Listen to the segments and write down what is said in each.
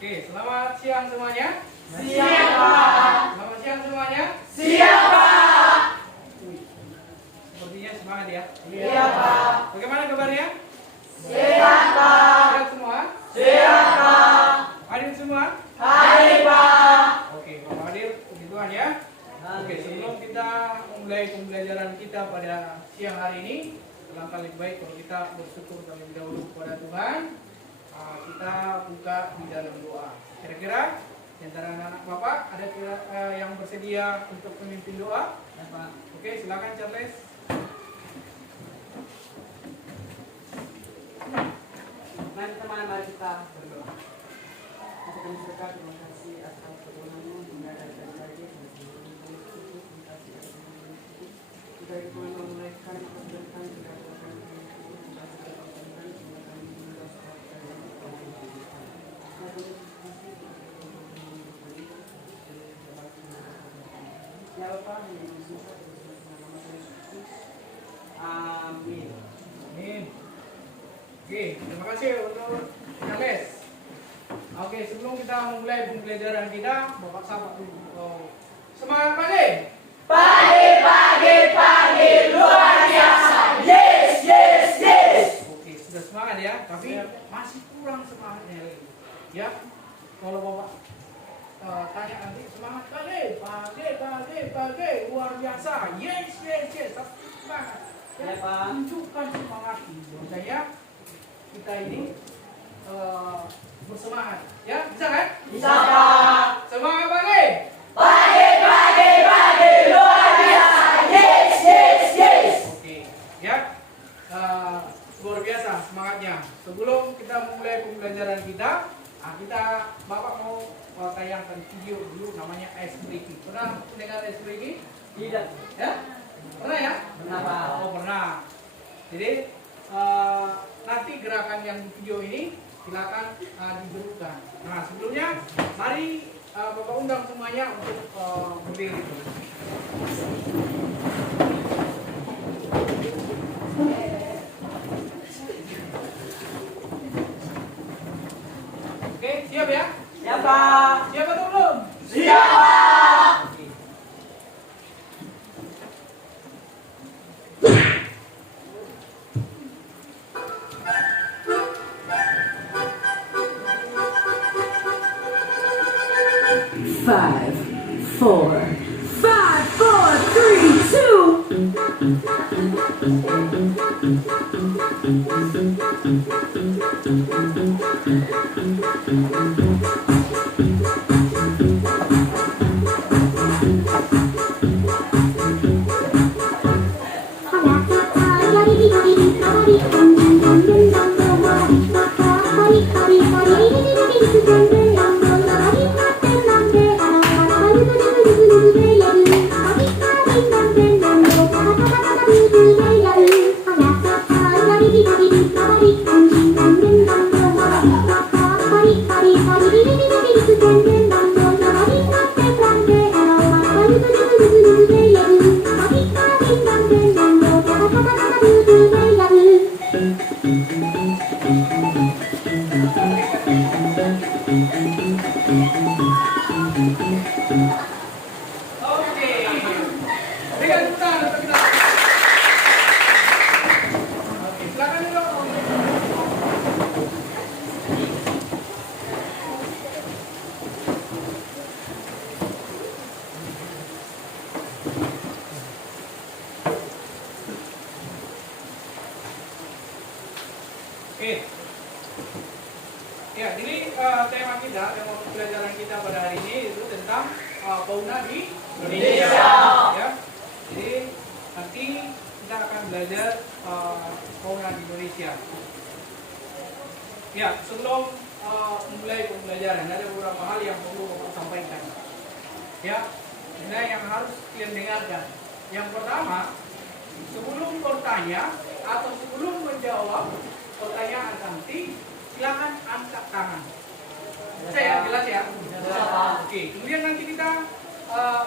Oke, selamat siang semuanya. Siang, Pak. Selamat siang semuanya. Siang, Pak. Sepertinya semangat ya. Iya, Pak. Bagaimana kabarnya? Sehat, Pak. Sehat semua? Sehat, Pak. Hadir semua? Hadir, Pak. Oke, kalau hadir, puji Tuhan ya. Oke, sebelum kita memulai pembelajaran kita pada siang hari ini, alangkah lebih baik kalau kita bersyukur terlebih dahulu kepada Tuhan. Kita buka di dalam doa. Kira-kira di antara anak-anak Bapak ada yang bersedia untuk memimpin doa? Oke, silakan Charles. Mari teman-teman, mari kita berdoa. Kita akan berdoa, terima kasih atas pertolongan-Mu hingga dari pagi. Kita itu memulaikan perbuatan kita lakukan ya Bapak, amin. Amin. Oke, terima kasih untuk Charles. Oke, sebelum kita memulai pembelajaran kita, Bapak sapa dulu. Semangat pagi. Pagi, luar biasa. Yes, yes, yes. Oke, sudah semangat ya, tapi masih kurang semangatnya lagi. Ya, kalau Bapak tanya nanti semangat pagi, luar biasa. Yes, yes, yes. Semangat. Ya, Pak. Tunjukkan semangat itu. Saya kita ini bersemangat. Ya, bisa kan? Bisa, Pak. Semangat pagi. Pagi, luar biasa. Yes, yes, yes. Oke, ya. Luar biasa semangatnya. Sebelum kita memulai pembelajaran kita, Bapak mau tayangkan video dulu namanya ice breaking. Pernah dengar ice breaking? Tidak. Ya? Pernah ya? Pernah, Pak. Oh, pernah. Jadi nanti gerakan yang di video ini silakan digerukan. Nah, sebelumnya mari Bapak undang semuanya untuk berdiri. Oke, siap ya? Ya, Pak. Siap atau belum? Siap, Pak. Five, four, 3, 2. Oke. Berikan tepuk tangan untuk kita. Oke, silakan dulu. Oke. Ya, jadi tema kita, tema pembelajaran kita pada hari ini itu tentang fauna di Indonesia. Ya. Jadi nanti kita akan belajar fauna di Indonesia. Ya, sebelum memulai pembelajaran ada beberapa hal yang perlu Bapak sampaikan. Ya, ini yang harus kalian dengarkan. Yang pertama, sebelum bertanya atau sebelum menjawab pertanyaan nanti, silakan angkat tangan. Saya jelas ya? Oke, kemudian nanti kita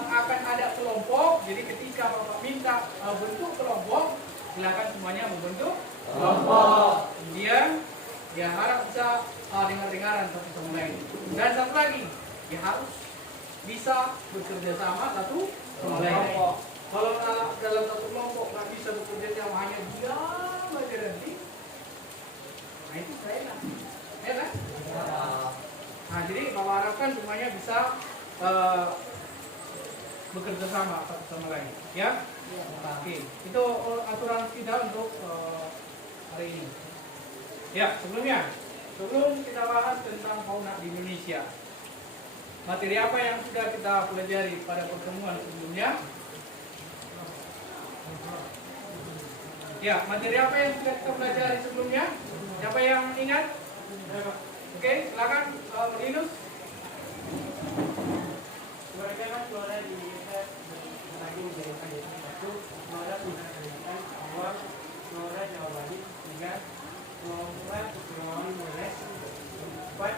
akan ada kelompok. Jadi ketika Bapak minta bentuk kelompok, silakan semuanya membentuk kelompok. Kemudian ya harap bisa dengar-dengaran satu sama lain. Dan satu lagi, ya harus bisa bekerja sama satu sama lain. Kalau dalam satu kelompok nggak bisa bekerja sama, hanya diam aja nanti, nah itu saya lah, ya kan? Nah jadi Bapak harapkan semuanya bisa bekerja sama satu sama lain, ya? Oke, itu aturan kita untuk hari ini. Ya, sebelum kita bahas tentang fauna di Indonesia, materi apa yang sudah kita pelajari pada pertemuan sebelumnya? Ya, materi apa yang sudah kita pelajari sebelumnya? Siapa yang ingat? Oke, silakan Linus. Bagaimana flora di Indonesia lagi menjadikan satu flora Kalimantan, awal flora Jawa Bali, tiga flora Kepulauan Flores, empat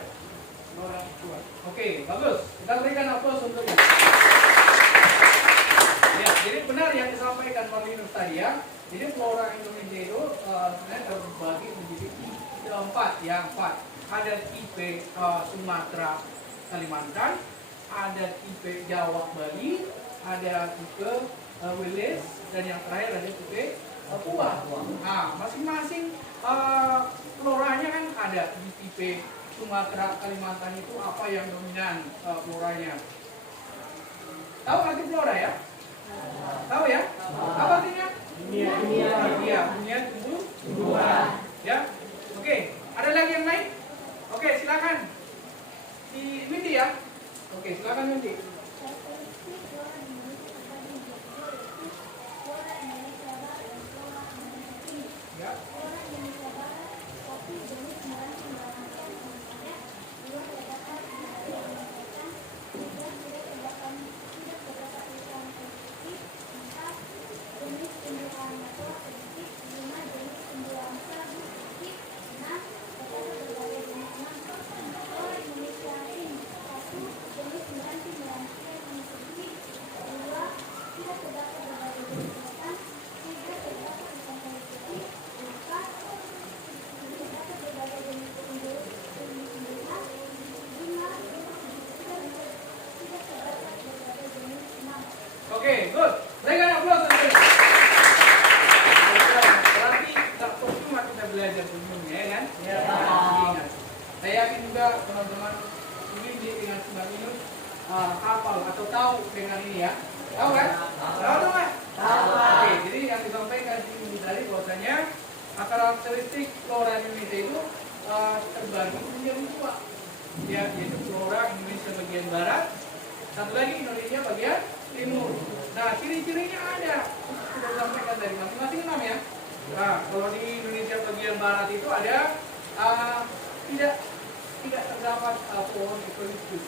flora Papua. Oke, bagus. Kita berikan aplaus untuknya. Ya, jadi benar yang disampaikan Pak Linus tadi ya. Jadi flora Indonesia itu sebenarnya terbagi menjadi empat. Ada tipe Sumatera Kalimantan, ada tipe Jawa Bali, ada tipe Wilis, dan yang terakhir ada tipe Papua. Nah, masing-masing floranya kan ada. Di tipe Sumatera Kalimantan itu apa yang dominan floranya? Tahu arti flora ya? Tahu ya? Apa artinya? Dunia tumbuhan. Ya. Oke, ada lagi yang lain? Oke, silakan. Si Windy ya. Oke, silakan Windy. Ya. Oke, good. Berikan aplaus untuk itu. Berarti tak cuma kita belajar sebelumnya, ya kan? Ya. Ingat. Saya yakin juga teman-teman ini dengan Mbak Minus hafal atau tahu dengan ini ya. Tahu kan? Tahu kan? Tahu. Oke, jadi yang disampaikan di sini tadi bahwasanya karakteristik flora Indonesia itu terbagi menjadi dua. Ya, yaitu flora Indonesia bagian barat, satu lagi Indonesia bagian timur. Nah, ciri-cirinya ada, sudah disampaikan dari masing-masing 6 ya. Nah, kalau di Indonesia bagian barat itu ada tidak terdapat pohon eukaliptus.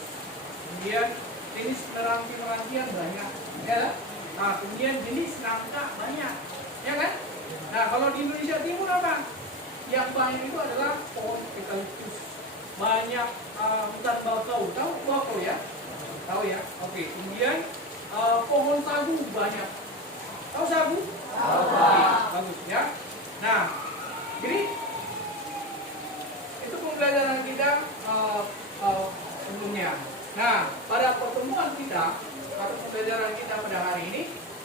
Kemudian jenis meranti-merantian banyak, ya. Nah, kemudian jenis nangka banyak, ya kan? Nah, kalau di Indonesia timur apa? Yang banyak itu adalah pohon eukaliptus. Banyak hutan bakau, tahu bakau ya? Tahu ya? Oke, kemudian pohon sagu banyak. Tahu sagu? Tahu. Oke, bagus ya. Nah, jadi itu pembelajaran kita sebelumnya. Nah, pada pertemuan kita atau pembelajaran kita pada hari ini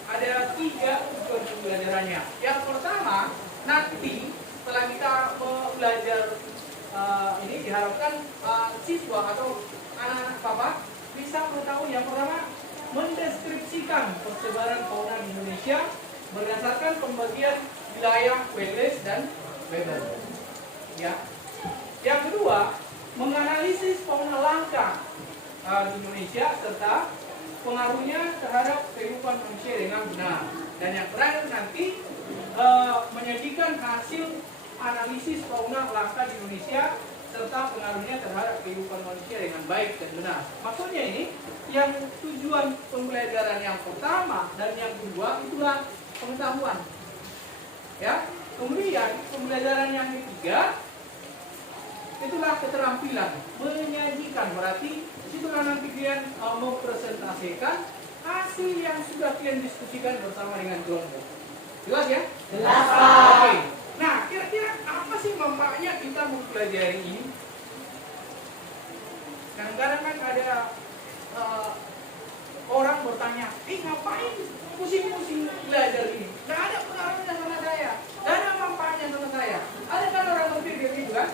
ada 3 tujuan pembelajarannya. Yang pertama, nanti setelah kita belajar ini diharapkan siswa atau anak-anak Bapak bisa mengetahui yang pertama, mendeskripsikan persebaran fauna di Indonesia berdasarkan pembagian wilayah Wales dan Weber. Ya. Yang kedua, menganalisis fauna langka di Indonesia serta pengaruhnya terhadap kehidupan manusia dengan benar. Dan yang terakhir nanti menyajikan hasil analisis fauna langka di Indonesia serta pengaruhnya terhadap kehidupan manusia dengan baik dan benar. Maksudnya ini, yang tujuan pembelajaran yang pertama dan yang kedua itulah pengetahuan. Ya, kemudian pembelajaran yang ketiga itulah keterampilan menyajikan. Berarti itulah nanti kalian mempresentasikan hasil yang sudah kalian diskusikan bersama dengan kelompok. Jelas ya? Jelas. Oke. Nah, kira-kira apa sih manfaatnya kita mempelajari ini? ada orang bertanya, ngapain pusing-pusing belajar ini? Nggak ada pengaruhnya sama saya, nggak ada manfaatnya sama saya. Ada kan orang berpikir gitu kan?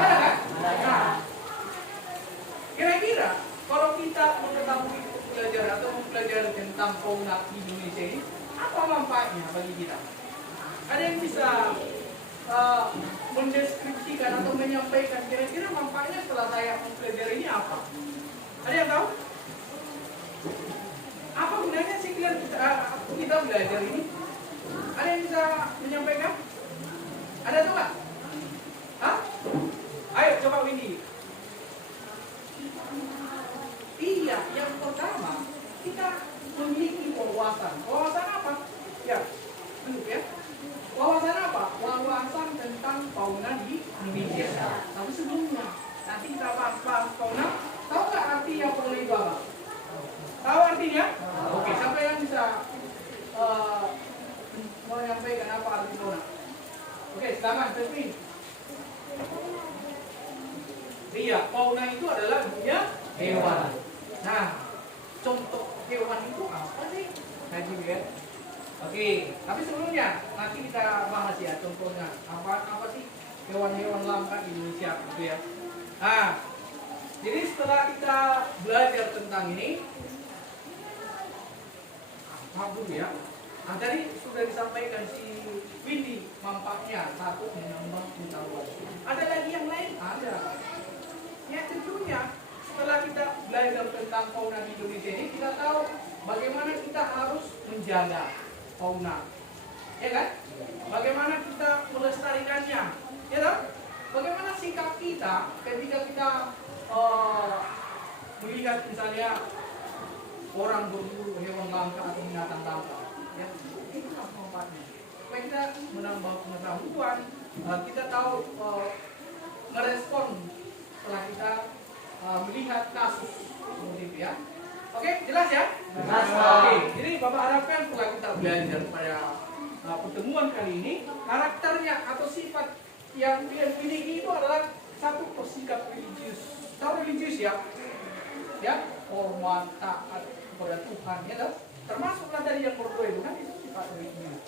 Ada kan? Nah, kira-kira kalau kita mengetahui belajar atau mempelajari tentang fauna Indonesia ini, apa manfaatnya bagi kita? Ada yang bisa mendeskripsikan atau menyampaikan kira-kira manfaatnya setelah saya mempelajari ini apa? Ada yang tahu? Apa gunanya sih kita belajar ini? Ada yang bisa menyampaikan? Ada tuh nggak? Hah? Ayo coba Windy. Iya, yang pertama kita memiliki wawasan. Wawasan apa? Ya, duduk ya. Wawasan apa? Wawasan tentang fauna di Indonesia. Tapi sebelumnya, nanti kita bahas fauna. Tahu nggak artinya fauna itu apa? Tahu artinya? Oke, siapa yang bisa menyampaikan apa arti fauna? Oke, silakan, Pepin. Iya, fauna itu adalah dunia hewan. Nah, contoh hewan itu apa sih? Kaji ya. Oke, tapi sebelumnya nanti kita bahas ya contohnya apa sih hewan-hewan langka di Indonesia gitu ya. Nah, jadi setelah kita belajar tentang ini, maaf dulu ya. Nah, tadi sudah disampaikan si Windy manfaatnya satu menambah pengetahuan. Ada lagi yang lain? Ada. Ya tentunya setelah kita belajar tentang fauna di Indonesia ini, kita tahu bagaimana kita harus menjaga fauna, ya kan? Bagaimana kita melestarikannya, ya kan? Bagaimana sikap kita ketika kita melihat misalnya orang berburu hewan langka atau binatang langka, ya itu apa manfaatnya? Supaya kita menambah pengetahuan, kita tahu merespon setelah kita melihat kasus seperti itu ya. Oke, jelas ya? Jelas. Oke, jadi Bapak harapkan setelah kita belajar pada pertemuan kali ini, karakternya atau sifat yang dia miliki itu adalah satu sikap religius. Tahu religius ya? Ya, hormat, taat kepada Tuhan ya kan? Termasuklah dari yang berdoa itu kan itu sifat religius.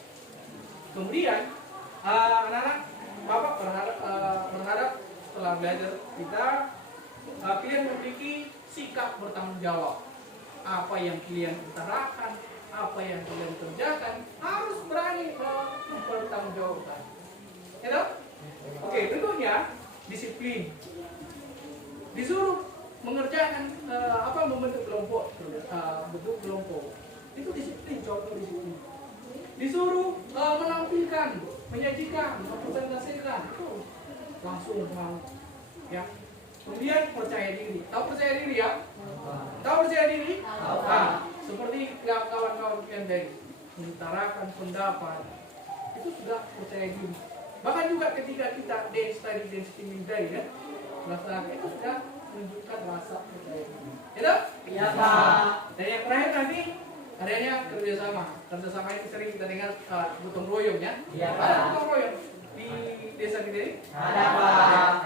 Kemudian anak-anak Bapak berharap setelah belajar kita kalian memiliki sikap bertanggung jawab. Apa yang kalian utarakan, apa yang kalian kerjakan harus berani mempertanggungjawabkan. Ya, oke, berikutnya disiplin. Disuruh mengerjakan membentuk kelompok, bentuk kelompok. Itu disiplin, contoh disiplin. Disuruh menampilkan, menyajikan, mempresentasikan, itu langsung mau. Ya. Kemudian percaya diri. Tahu percaya diri ya? Tahu percaya diri? Nah, seperti kawan-kawan yang dari mengutarakan pendapat, itu sudah percaya diri. Bahkan juga ketika kita dance tadi ya, melaksanakan itu sudah menunjukkan rasa percaya diri. Ya, Iya, Pak. Dan yang terakhir nanti adanya kerjasama. Kerjasama itu sering kita dengar gotong royong ya. Iya, Pak. Ada gotong royong di desa kita ini? Ada, Pak.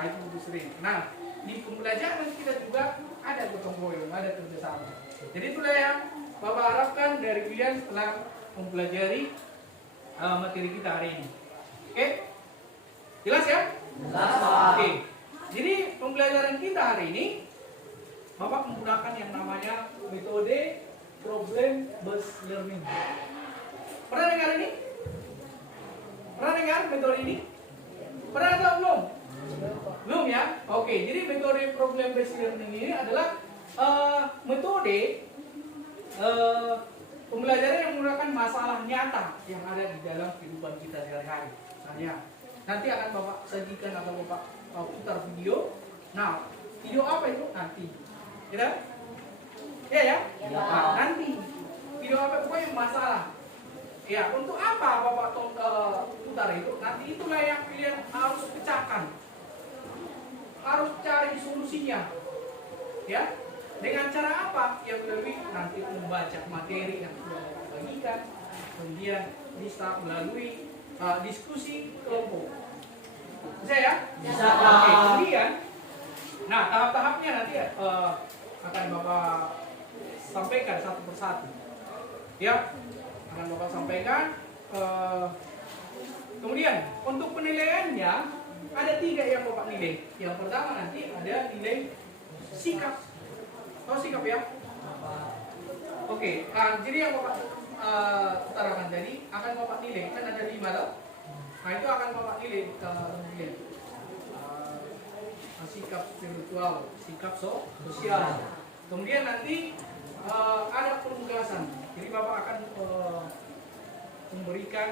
Nah, itu sering. Nah, di pembelajaran kita juga ada gotong royong, ada kerjasama. Jadi itulah yang Bapak harapkan dari kalian setelah mempelajari materi kita hari ini. Oke? Jelas ya? Jelas, Pak. Oke. Jadi pembelajaran kita hari ini Bapak menggunakan yang namanya metode problem based learning. Pernah dengar ini? Pernah dengar metode ini? Pernah atau belum? Belum ya? Oke, jadi metode problem based learning ini adalah metode pembelajaran yang menggunakan masalah nyata yang ada di dalam kehidupan kita sehari-hari. Misalnya, nanti akan Bapak sajikan atau Bapak putar video. Nah, video apa itu? Nanti. Ya? Ya ya? Nah, nanti. Video apa? Pokoknya masalah. Ya, untuk apa Bapak putar itu? Nanti itulah yang kalian harus pecahkan. Harus cari solusinya. Ya? Dengan cara apa? Yang lebih nanti membaca materi yang sudah dibagikan, kemudian bisa melalui diskusi kelompok. Bisa ya? Bisa, Oke, Pak. kemudian, nah tahap-tahapnya nanti akan Bapak sampaikan satu persatu. Ya, akan Bapak sampaikan. Kemudian untuk penilaiannya ada 3 yang Bapak nilai. Yang pertama nanti ada nilai sikap. Tahu sikap ya? Oke, jadi yang Bapak utarakan tadi akan Bapak nilai. Kan ada 5 loh. Nah itu akan Bapak nilai kemudian. Sikap spiritual, sikap sosial. Kemudian nanti ada penugasan. Jadi Bapak akan memberikan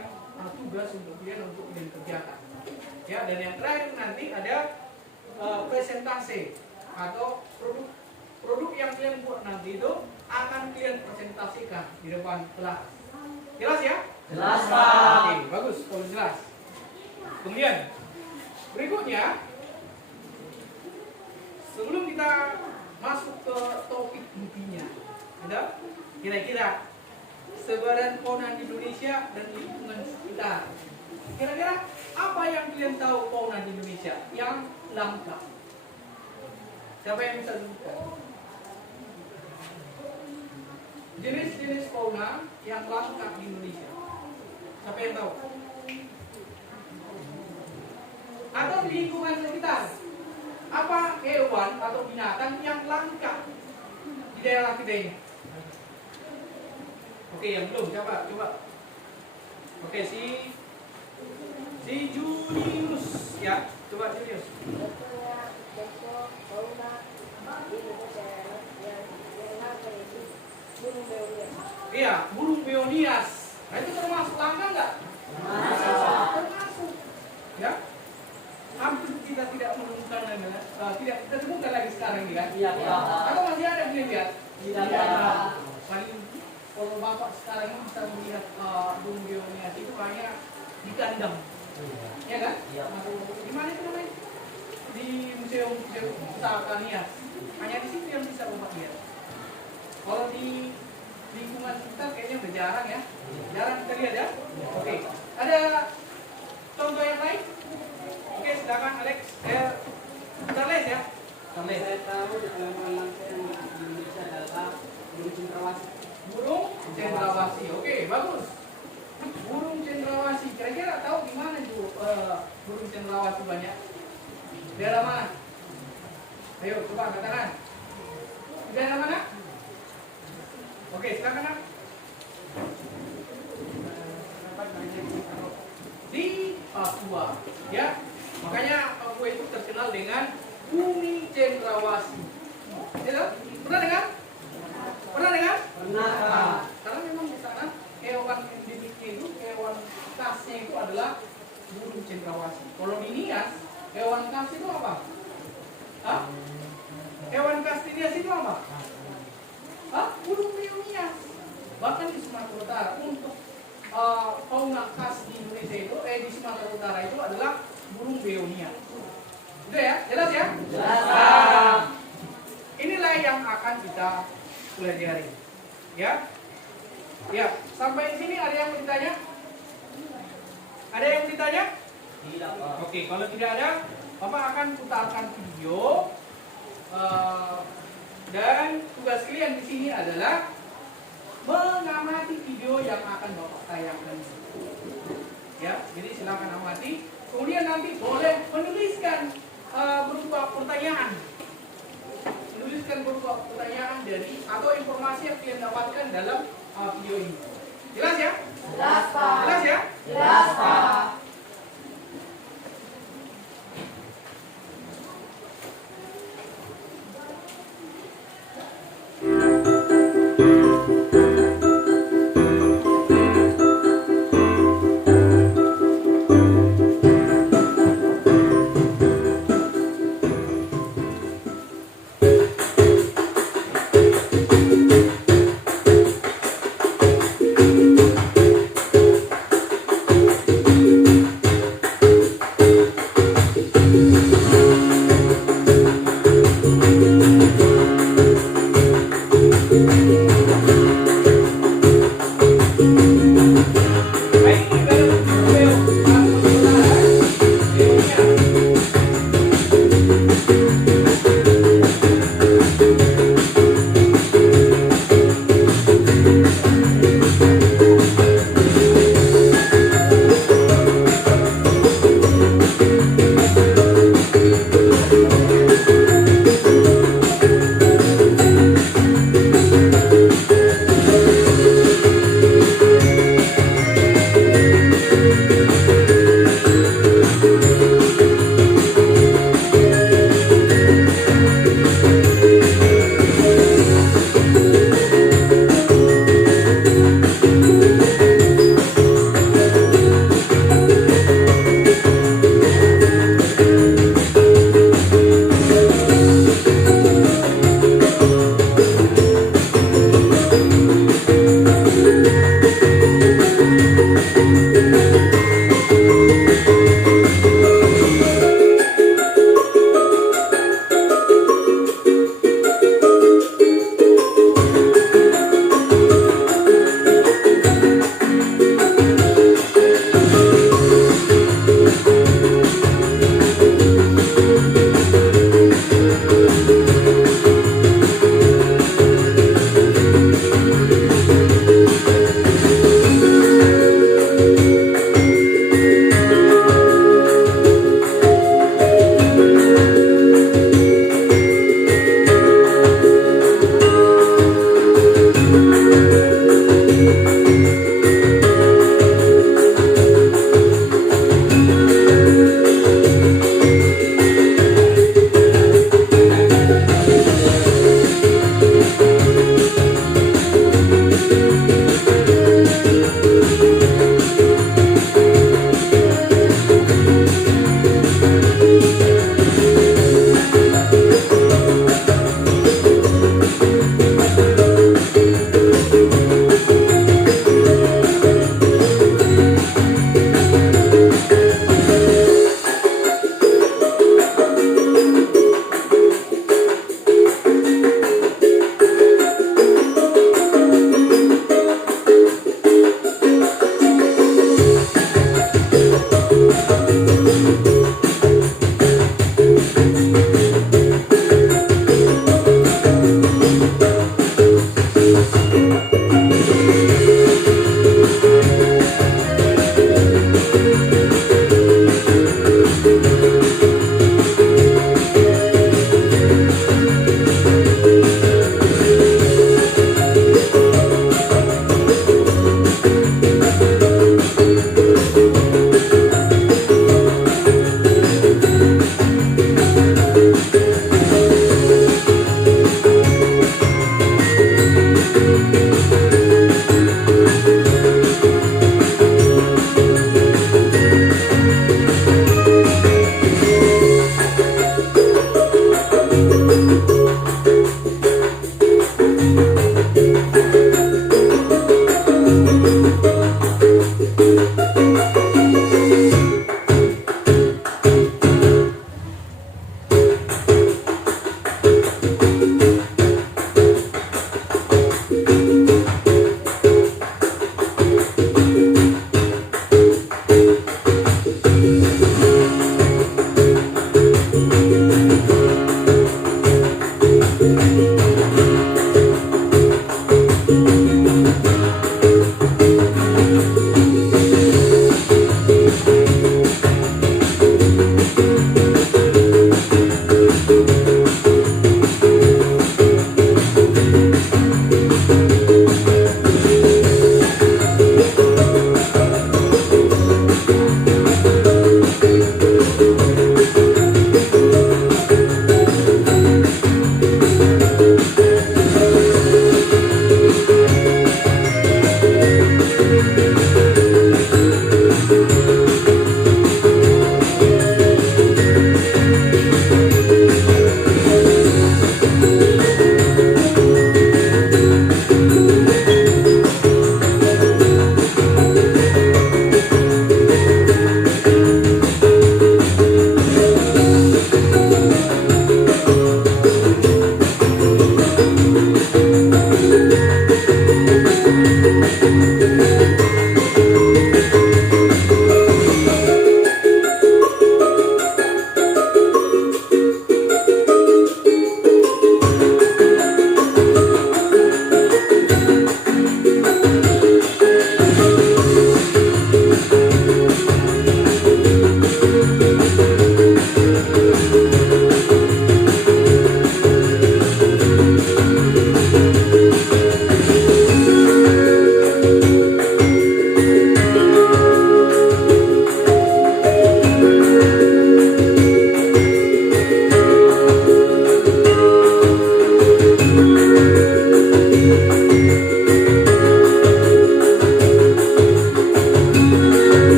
tugas untuk kalian untuk dikerjakan. Ya, dan yang terakhir nanti ada presentasi atau produk yang kalian buat nanti itu akan kalian presentasikan di depan kelas. Jelas ya? Jelas, Pak. Oke, bagus kalau jelas. Kemudian berikutnya, sebelum kita masuk ke topik intinya, ada kira-kira sebaran fauna di Indonesia dan lingkungan sekitar. Kira-kira apa yang kalian tahu fauna di Indonesia yang langka? Siapa yang bisa sebutkan? Jenis-jenis fauna yang langka di Indonesia. Siapa yang tahu? Atau di lingkungan sekitar? Apa hewan atau binatang yang langka di daerah kita ini? Oke, yang belum, coba. Oke, si Junius ya, coba Junius. Iya, burung beonias. Nah, itu termasuk langka nggak? Termasuk. Ya. Hampir kita tidak menemukan tidak kita temukan lagi sekarang ini kan? Iya, Pak. Atau masih ada lihat? Tidak ada. Paling kalau Bapak sekarang ini bisa melihat burung beonias itu hanya di kandang. Ya kan? Iya. Di mana itu namanya? Di museum Pusaka-Nias. Hanya di situ yang bisa Bapak lihat. Kalau di lingkungan kita kayaknya udah jarang ya. Jarang kita lihat ya. Oke. Ada contoh yang lain? Oke, silakan Alex. Charles ya. Charles. Saya tahu di halaman langka yang di Indonesia adalah burung cendrawasih. Burung cendrawasih. Oke, bagus. Burung cendrawasih. Kira-kira tahu di mana itu burung cendrawasih banyak? Daerah mana? Ayo, coba katakan. Di daerah mana? Oke, silakan Nak. Di Papua, ya. Makanya Papua itu terkenal dengan bumi cendrawasih. Ya, pernah dengar? Pernah dengar? Pernah. Nah, karena memang di sana hewan endemiknya itu, hewan khasnya itu adalah burung cendrawasih. Kalau di Nias, hewan khas itu apa? Hah? Hewan khas di Nias itu apa? Hah? Burung beonias. Bahkan di Sumatera Utara untuk fauna khas di Indonesia itu, di Sumatera Utara itu adalah burung beonias. Udah ya? Jelas ya? Jelas. Nah, inilah yang akan kita pelajari. Ya? Ya, sampai sini ada yang mau ditanya? Ada yang mau ditanya? Tidak, Pak. Oke, kalau tidak ada, Bapak akan putarkan video. Dan tugas kalian di sini adalah mengamati video yang akan Bapak tayangkan. Ya, jadi silakan amati. Kemudian nanti boleh menuliskan berupa pertanyaan. Menuliskan berupa pertanyaan dari atau informasi yang kalian dapatkan dalam video ini. Jelas ya? Jelas, Pak. Jelas ya? Jelas, Pak.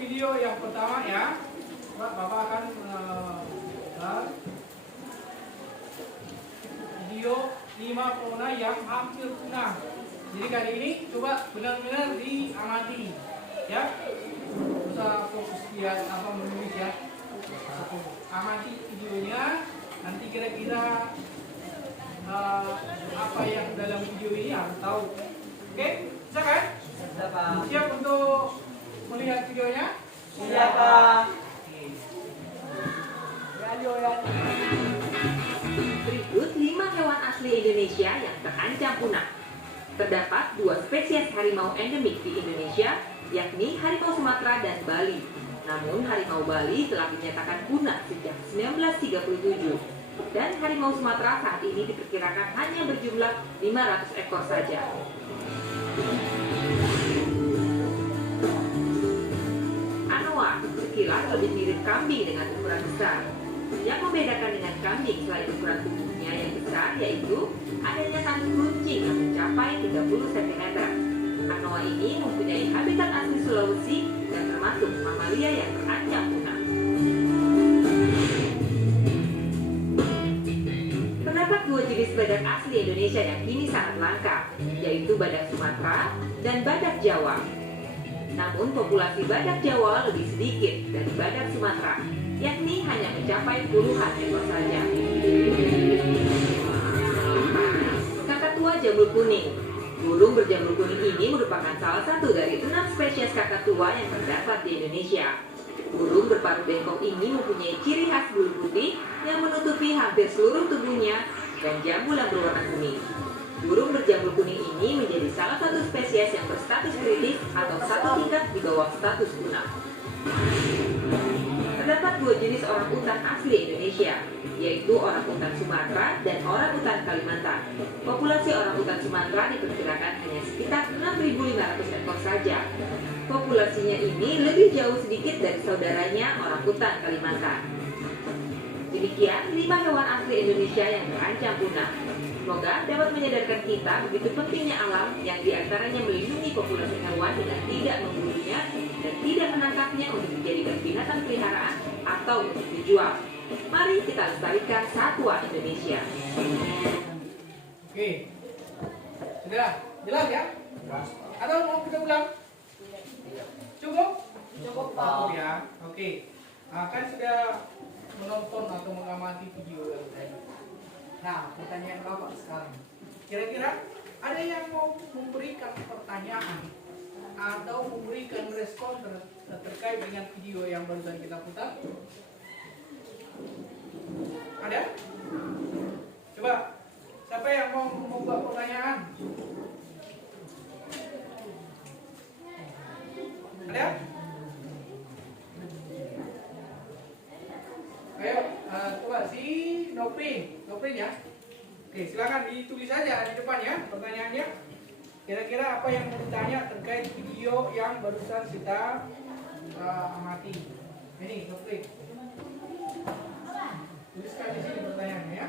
video yang pertama ya. Bapak akan video 5 fauna yang hampir punah. Jadi kali ini coba benar-benar diamati ya. Usah fokus lihat apa menulis ya. Amati videonya. Nanti kira-kira apa yang dalam video ini harus tahu. Oke, bisa kan? Siap untuk melihat videonya? Siap, Pak. Berikut 5 hewan asli Indonesia yang terancam punah. Terdapat 2 spesies harimau endemik di Indonesia, yakni harimau Sumatera dan Bali. Namun harimau Bali telah dinyatakan punah sejak 1937. Dan harimau Sumatera saat ini diperkirakan hanya berjumlah 500 ekor saja. Anoa sekilas lebih mirip kambing dengan ukuran besar. Yang membedakan dengan kambing selain ukuran tubuhnya yang besar yaitu adanya tanduk runcing yang mencapai 30 cm. Anoa ini mempunyai habitat asli Sulawesi dan termasuk mamalia yang terancam punah. Terdapat 2 jenis badak asli Indonesia yang kini sangat langka, yaitu badak Sumatera dan badak Jawa. Namun populasi badak Jawa lebih sedikit dari badak Sumatera, yakni hanya mencapai puluhan ekor saja. Kakatua jambul kuning. Burung berjambul kuning ini merupakan salah satu dari 6 spesies kakatua yang terdapat di Indonesia. Burung berparuh bengkok ini mempunyai ciri khas bulu putih yang menutupi hampir seluruh tubuhnya dan jambul yang berwarna kuning. Burung berjambul kuning ini menjadi salah satu spesies yang berstatus kritis atau satu tingkat di bawah status punah. Terdapat 2 jenis orangutan asli Indonesia, yaitu orangutan Sumatera dan orangutan Kalimantan. Populasi orangutan Sumatera diperkirakan hanya sekitar 6.500 ekor saja. Populasinya ini lebih jauh sedikit dari saudaranya orangutan Kalimantan. Demikian 5 hewan asli Indonesia yang terancam punah. Semoga dapat menyadarkan kita begitu pentingnya alam yang diantaranya melindungi populasi hewan dengan tidak membunuhnya dan tidak menangkapnya untuk dijadikan binatang peliharaan atau untuk dijual. Mari kita lestarikan satwa Indonesia. Oke, sudah jelas ya? Atau mau kita ulang? Cukup? Cukup, Pak. Ya, oke. Kan sudah menonton atau mengamati video yang tadi. Nah, pertanyaan Bapak sekarang. Kira-kira ada yang mau memberikan pertanyaan atau memberikan respon terkait dengan video yang barusan kita putar? Ada? Coba, siapa yang mau membuat pertanyaan? Ada? Ayo, coba si Noprin ya. Oke, silakan ditulis saja di depan ya pertanyaannya. Kira-kira apa yang mau ditanya terkait video yang barusan kita amati? Ini Noprin. Tuliskan di sini pertanyaannya ya.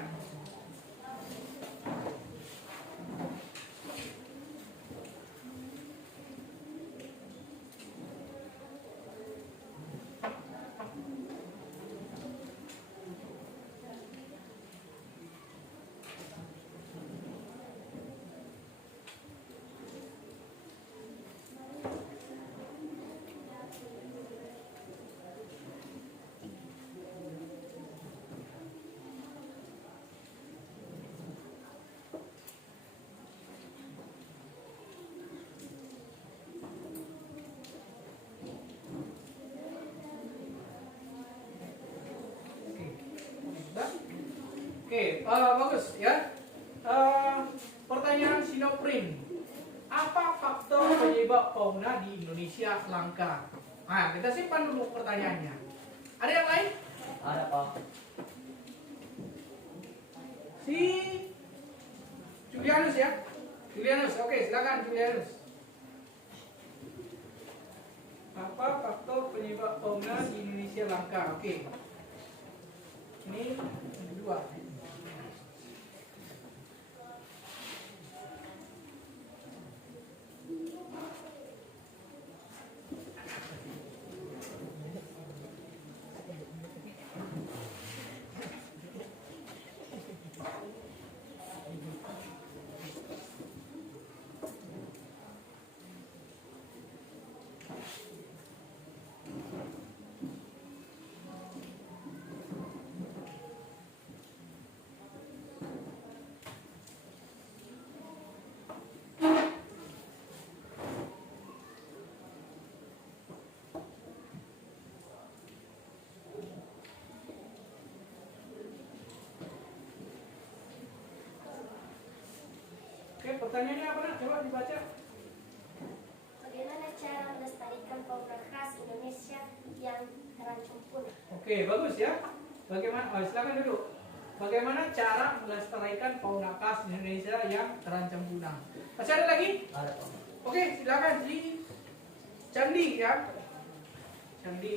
Oke, bagus ya. Pertanyaan Sinoprin, apa faktor penyebab fauna di Indonesia langka? Nah, kita simpan dulu pertanyaannya. Ada yang lain? Ada, Pak. Si Julianus ya. Julianus, oke, silakan Julianus. Apa faktor penyebab fauna di Indonesia langka? Oke. Ini yang kedua. pertanyaannya apa nak? Coba dibaca. Bagaimana cara melestarikan fauna khas Indonesia yang terancam punah? Oke, bagus ya. Bagaimana? Oh, silakan duduk. Bagaimana cara melestarikan fauna khas Indonesia yang terancam punah? Masih ada lagi? Ada Pak. Oke, silakan di Candi ya. Candi.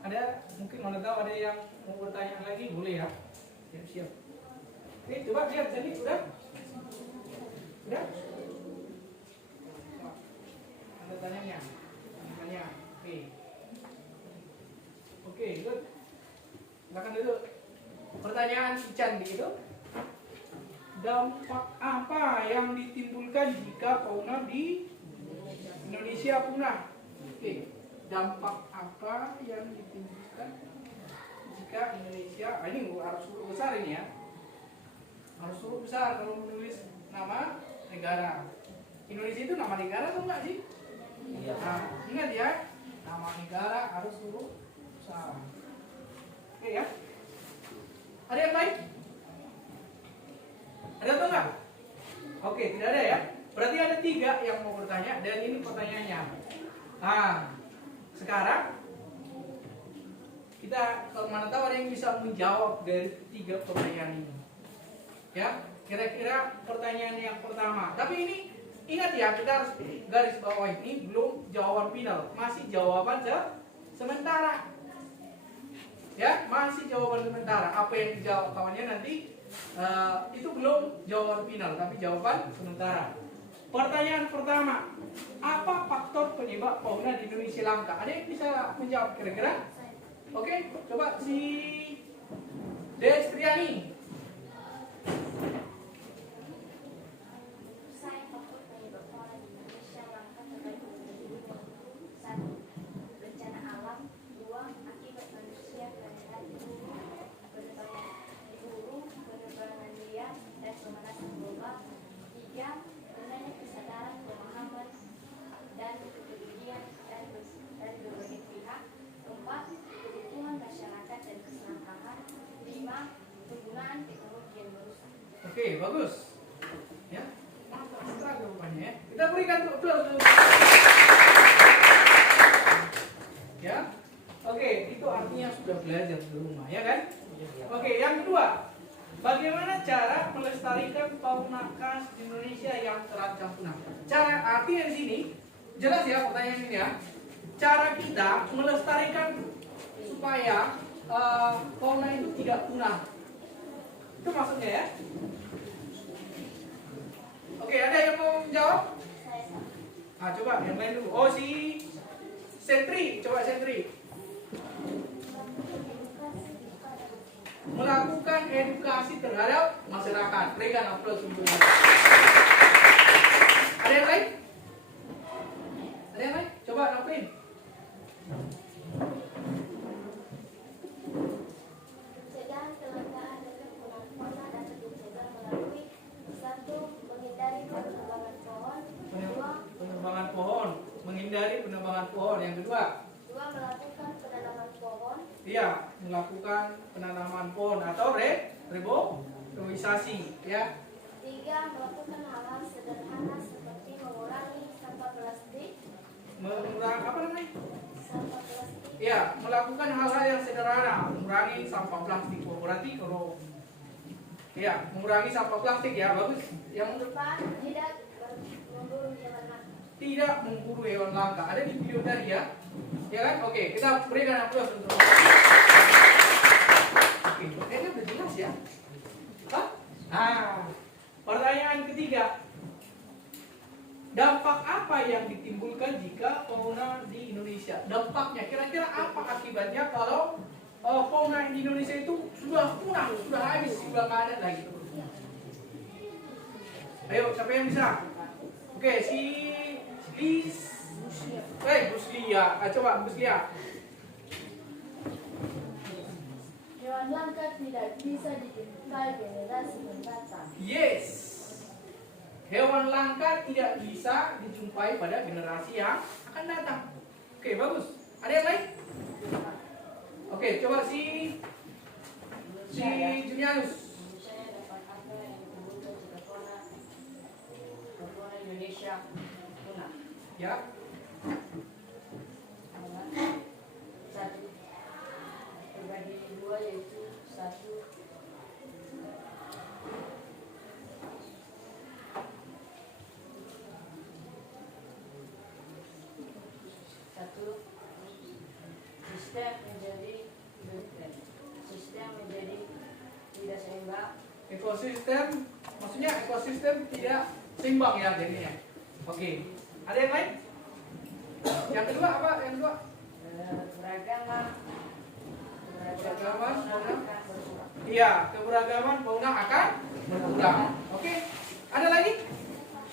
Ada mungkin mana tahu ada yang mau bertanya lagi, boleh ya. Siap. Oke, coba lihat jadi udah. Udah? Ada tanyanya? Tanya. Oke. Oke, good. Silakan dulu. Pertanyaan si Candi itu, dampak apa yang ditimbulkan jika fauna di Indonesia punah? Oke. Dampak apa yang ditimbulkan jika Indonesia, ini harus huruf besar ini ya, harus huruf besar kalau menulis nama negara. Indonesia itu nama negara atau enggak sih? Iya. Nah, ingat ya, nama negara harus huruf besar. Oke ya. Ada yang lain? Ada atau enggak? Oke, tidak ada ya. Berarti ada 3 yang mau bertanya dan ini pertanyaannya. Nah, sekarang kita kalau mana tahu ada yang bisa menjawab dari 3 pertanyaan ini. Ya, kira-kira pertanyaan yang pertama. Tapi ini ingat ya, kita harus garis bawah ini belum jawaban final, masih jawaban sementara. Ya, masih jawaban sementara. Apa yang dijawab kawannya nanti itu belum jawaban final, tapi jawaban sementara. Pertanyaan pertama, apa faktor penyebab fauna di Indonesia langka? Ada yang bisa menjawab kira-kira? Oke, coba si Destriani. Saya faktor penyebab fauna di Indonesia langka terbagi menjadi 1. Bencana alam. 2. Akibat manusia penebangan liar dan pemanasan global. 3. Rendahnya kesadaran pemahaman dan kepedulian dari berbagai pihak. 4. Kebutuhan masyarakat dan keserakahan. 5. Penggunaan teknologi yang merusak. Oke, bagus. Ya, mantap sekali jawabannya ya. Kita berikan applause. Ya, oke, itu artinya sudah belajar di rumah, ya kan? Oke, yang kedua, bagaimana cara melestarikan fauna khas Indonesia yang terancam punah? Cara artinya di sini jelas ya pertanyaan ini ya. Cara kita melestarikan supaya fauna itu tidak punah. Itu maksudnya ya. Oke, ada yang mau menjawab? Saya sama. Ah, coba yang lain dulu. Oh, si Sentri, coba Sentri. Melakukan edukasi terhadap masyarakat. Berikan aplaus untuk mereka. Ada yang lain? Ada yang lain? Coba Nafrin. Mencegah kelangkaan dan kepunaan fauna dapat dicegah melalui 1. Menghindari penebangan pohon. 2. Penebangan pohon. Menghindari penebangan pohon. Yang kedua, 2. Melakukan penanaman pohon. iya, melakukan penanaman pohon atau reboisasi, ya. 3. Melakukan hal-hal sederhana seperti mengurangi sampah plastik. Mengurangi apa namanya? Sampah plastik. Ya, melakukan hal-hal yang sederhana, mengurangi sampah plastik. Oh, berarti kalau ya, mengurangi sampah plastik ya, bagus. Yang Depan tidak memburu hewan langka. tidak memburu hewan langka. Ada di video tadi ya. Ya kan? Oke, kita berikan aplaus untuk. Oke, kayaknya udah jelas ya. Hah? Pertanyaan ketiga. Dampak apa yang ditimbulkan jika fauna di Indonesia? Dampaknya, kira-kira apa akibatnya kalau fauna di Indonesia itu sudah punah, sudah habis, sudah nggak ada lagi? Ayo, siapa yang bisa? Oke, Buslia. Coba Buslia. Hewan langka tidak bisa dijumpai generasi mendatang. Yes. Hewan langka tidak bisa dijumpai pada generasi yang akan datang. Oke, bagus. Ada yang lain? Oke, coba si Junianus. Saya dapat apa yang ditimbulkan jika fauna Indonesia punah. Ya. Satu, terbagi dua, yaitu satu sistem menjadi tidak seimbang. Ekosistem, maksudnya ekosistem tidak seimbang ya jadinya. Oke. Ada yang lain? Yang kedua apa? Yang kedua? Keberagaman Keberagaman fauna. akan berkurang. Iya, keberagaman fauna akan berkurang. Oke. Ada lagi?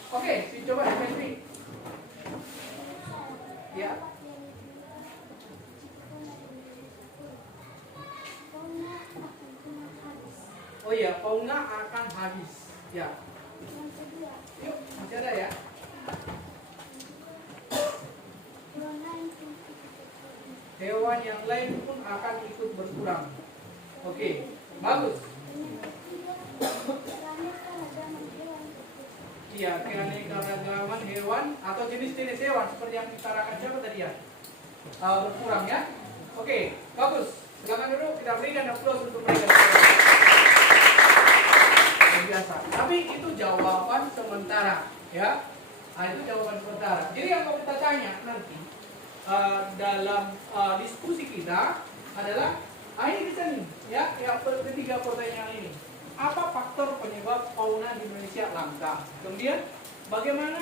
Oke, coba Henry. Ya. Oh iya, fauna akan habis. Ya. Yuk, masih ada ya? Hewan yang lain pun akan ikut berkurang. Oke, bagus. Iya, keanekaragaman hewan atau jenis-jenis hewan seperti yang ditarakan siapa tadi ya? Berkurang ya. Oke, bagus. Silakan dulu kita berikan aplaus untuk mereka. Biasa. Tapi itu jawaban sementara, ya. Itu jawaban sementara. Jadi yang mau kita tanya nanti dalam diskusi kita adalah ini bisa nih, ya. Yang ketiga pertanyaan ini. Apa faktor penyebab fauna di Indonesia langka? Kemudian bagaimana?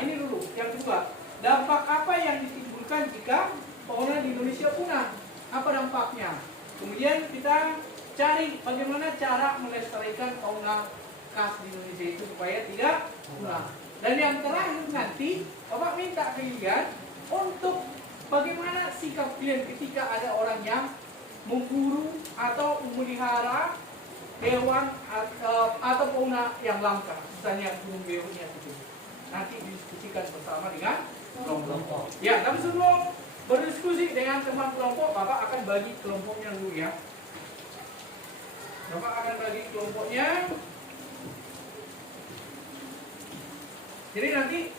Ini dulu yang kedua. Dampak apa yang ditimbulkan jika fauna di Indonesia punah? Apa dampaknya? Kemudian kita cari bagaimana cara melestarikan fauna khas di Indonesia itu supaya tidak punah. Dan yang terakhir nanti Bapak minta kalian untuk bagaimana sikap kalian ketika ada orang yang memburu atau memelihara hewan atau fauna yang langka, misalnya burung beonya itu. Nanti didiskusikan bersama dengan kelompok. Ya, tapi sebelum berdiskusi dengan teman kelompok, Bapak akan bagi kelompoknya dulu ya. Bapak akan bagi kelompoknya. Jadi nanti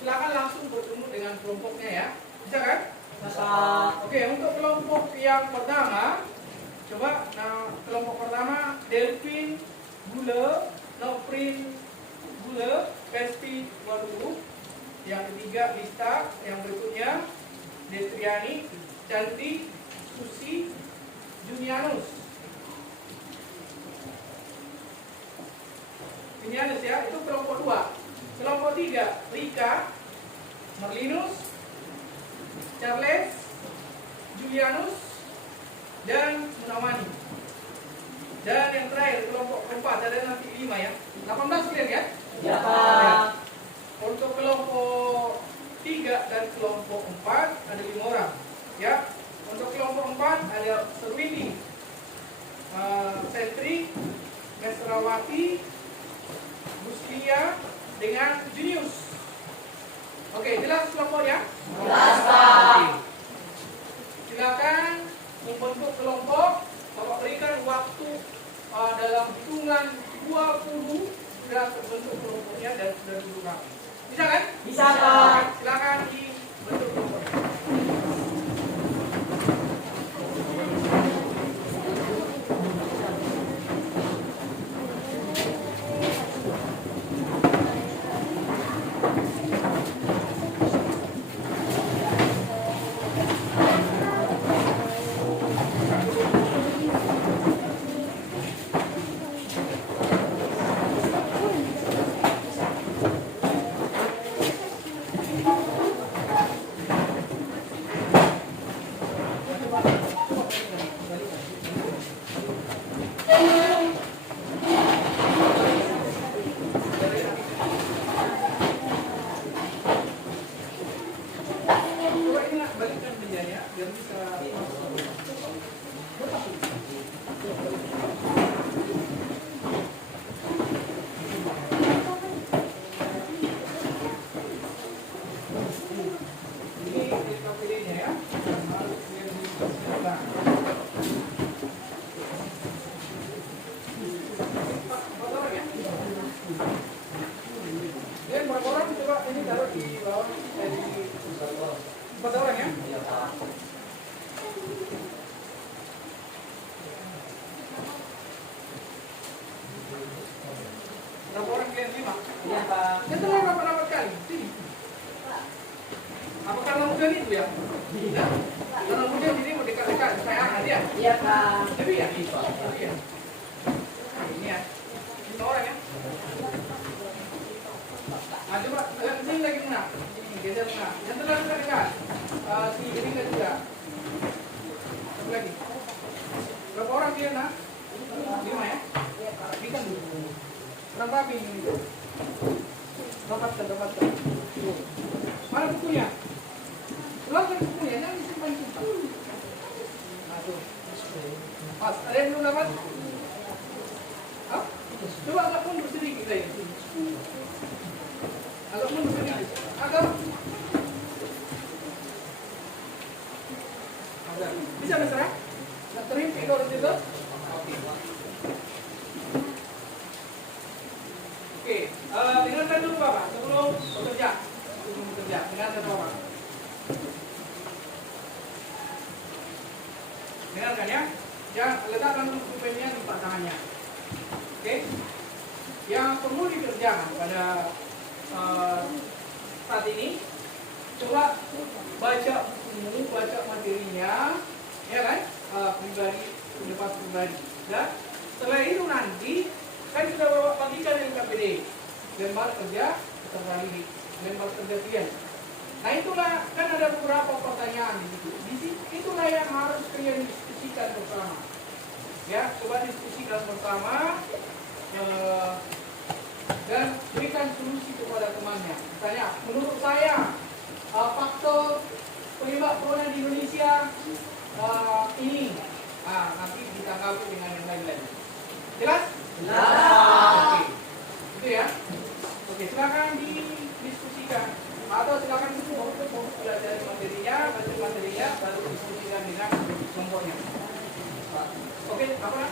silakan langsung bertemu dengan kelompoknya ya. Bisa kan? Bisa. Oke, untuk kelompok yang pertama, coba kelompok pertama delfin, gule, noprin, gule, pesti, waduh. Yang ketiga Vista, yang berikutnya Destriani, Cantik, Susi, Junianus. Junianus ya, itu kelompok 2. Kelompok 3, Rika, Merlinus, Charles, Julianus, dan Munawani. Dan yang terakhir kelompok keempat ada nanti 5 ya. 18 clear ya? Ya. Untuk kelompok 3 dan kelompok 4 ada 5 orang ya. Untuk kelompok 4 ada Serwindi, Sentri, Mesrawati, Buslia dengan Junius. Oke, jelas kelompoknya? Jelas, Pak. Silakan membentuk kelompok. Bapak berikan waktu dalam hitungan 20 sudah terbentuk kelompoknya dan sudah duduk rapi. Bisa kan? Bisa, Pak. Silakan dibentuk kelompoknya. Berapa orang kalian? 5? Iya Pak. Yang telah berapa kali? Sini. Apa karena hujan itu ya? Tidak. Karena hujan jadi mau dekat-dekat saya angkat ya? Iya Pak. Tapi ya? Iya. Nah, ini ya. 5 orang ya. Nah, coba agak kesini lagi mana? Ini geser mana? Yang telah dekat-dekat. Si Ringa juga. Satu lagi. Berapa orang dia nak? 5 ya? Rapikan dulu. Kurang rapi ini. Dapatkan. Mana bukunya? Keluarkan bukunya, jangan disimpan-simpan. Nah, tuh. Pas, ada yang belum dapat? Hah? Coba agak mundur sedikit saya. Agak mundur sedikit. Agak. Bisa mesra? Nak terhimpi kalau situ? Oke, dengarkan dulu Bapak sebelum bekerja. Dengarkan Bapak. Dengarkan ya. Jangan letakkan dulu pulpennya di tangannya. Oke. Yang perlu dikerjakan pada saat ini, coba baca buku, baca materinya, ya kan? Pribadi, pendapat pribadi. Dan setelah itu nanti kan sudah bawa bagikan yang KPD, lembar kerja terkali, lembar kerja kalian. Nah itulah kan ada beberapa pertanyaan di situ. Itulah yang harus kalian diskusikan bersama. Ya, coba diskusikan bersama dan berikan solusi kepada temannya. Misalnya, menurut saya faktor penyebab corona di Indonesia ini. Nanti ditanggapi dengan yang lain-lain. Jelas? Oke. Itu ya. Oke, silakan didiskusikan atau silakan belajar materinya, baca materinya, baru diskusikan dengan kelompoknya. Oke, apa?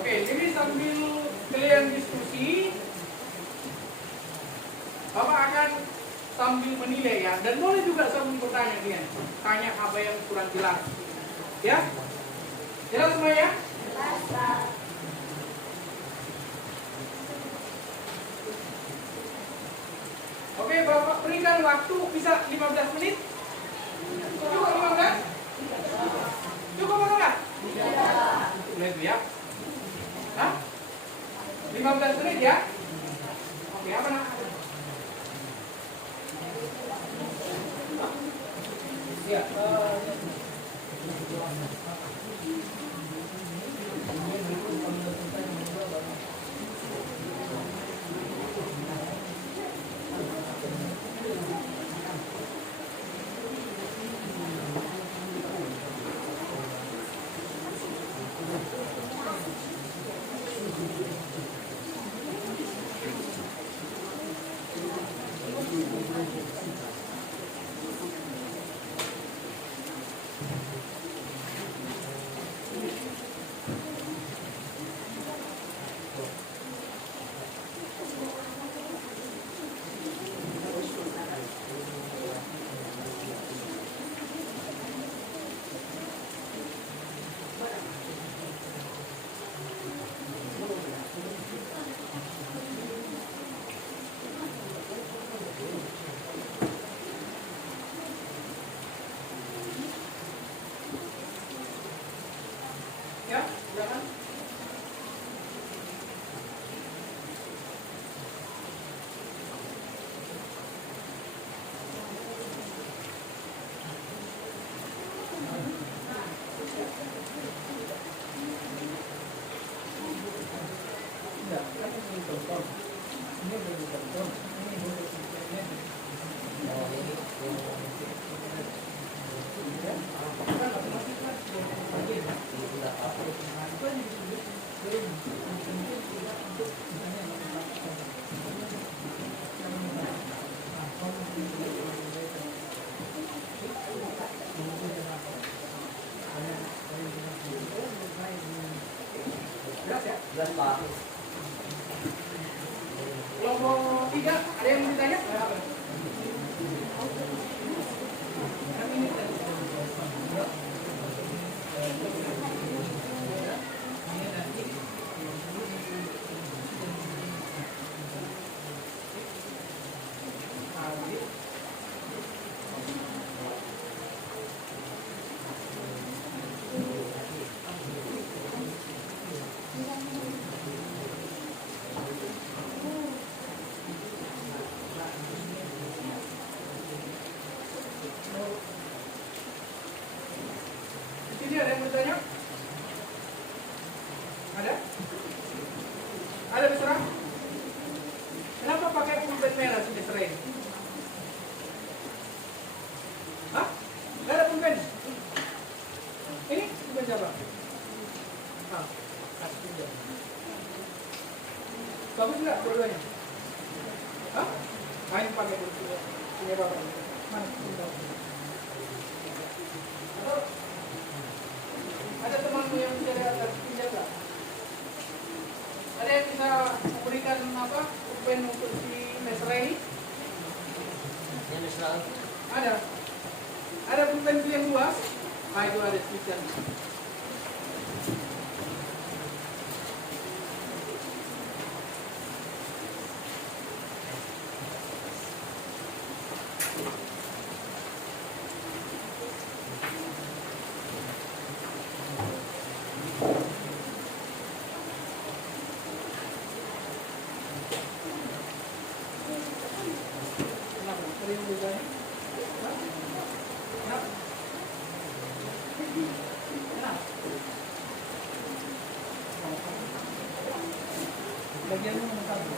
Oke, jadi sambil kalian diskusi, Bapak akan sambil menilai ya, dan boleh juga sambil bertanya kalian, tanya apa yang kurang jelas, ya? Jelas semuanya? Jelas. Oke, Bapak berikan waktu bisa 15 menit. Cukup 15? Cukup atau enggak? Boleh ya? Hah? 15 menit ya? Oke, apa nak? Ya, ya, silakan. Jelas ya? Jelas Pak. Kelompok kelompok 3 ada yang mau ditanya? Di sini ada yang bertanya? Ada? Ada Besra? Kenapa pakai pulpen merah si Besra ini? Hah? Gak ada pulpen? Ini pulpen siapa? Ah, kasih pinjam. Bagus nggak dua-duanya? Hah? Main pakai pulpen. Ini apa? Mana? Atau ada temanmu yang bisa lihat pinjam nggak? Ada yang bisa memberikan apa pulpen untuk si Mesra ini? Ada. Ada pulpen yang luas? Ah, itu ada spesial. Kenapa? Ada yang bertanya? Hah? Kenapa? Kenapa? Bagian nomor 1.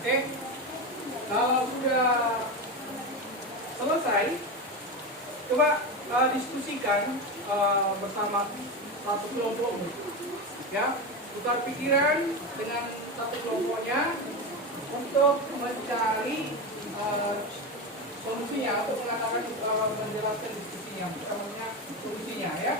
Oke, kalau sudah selesai, coba diskusikan bersama satu kelompok, ya, putar pikiran dengan satu kelompoknya untuk mencari solusinya atau mengatakan menjelaskan diskusinya, namanya solusinya, ya.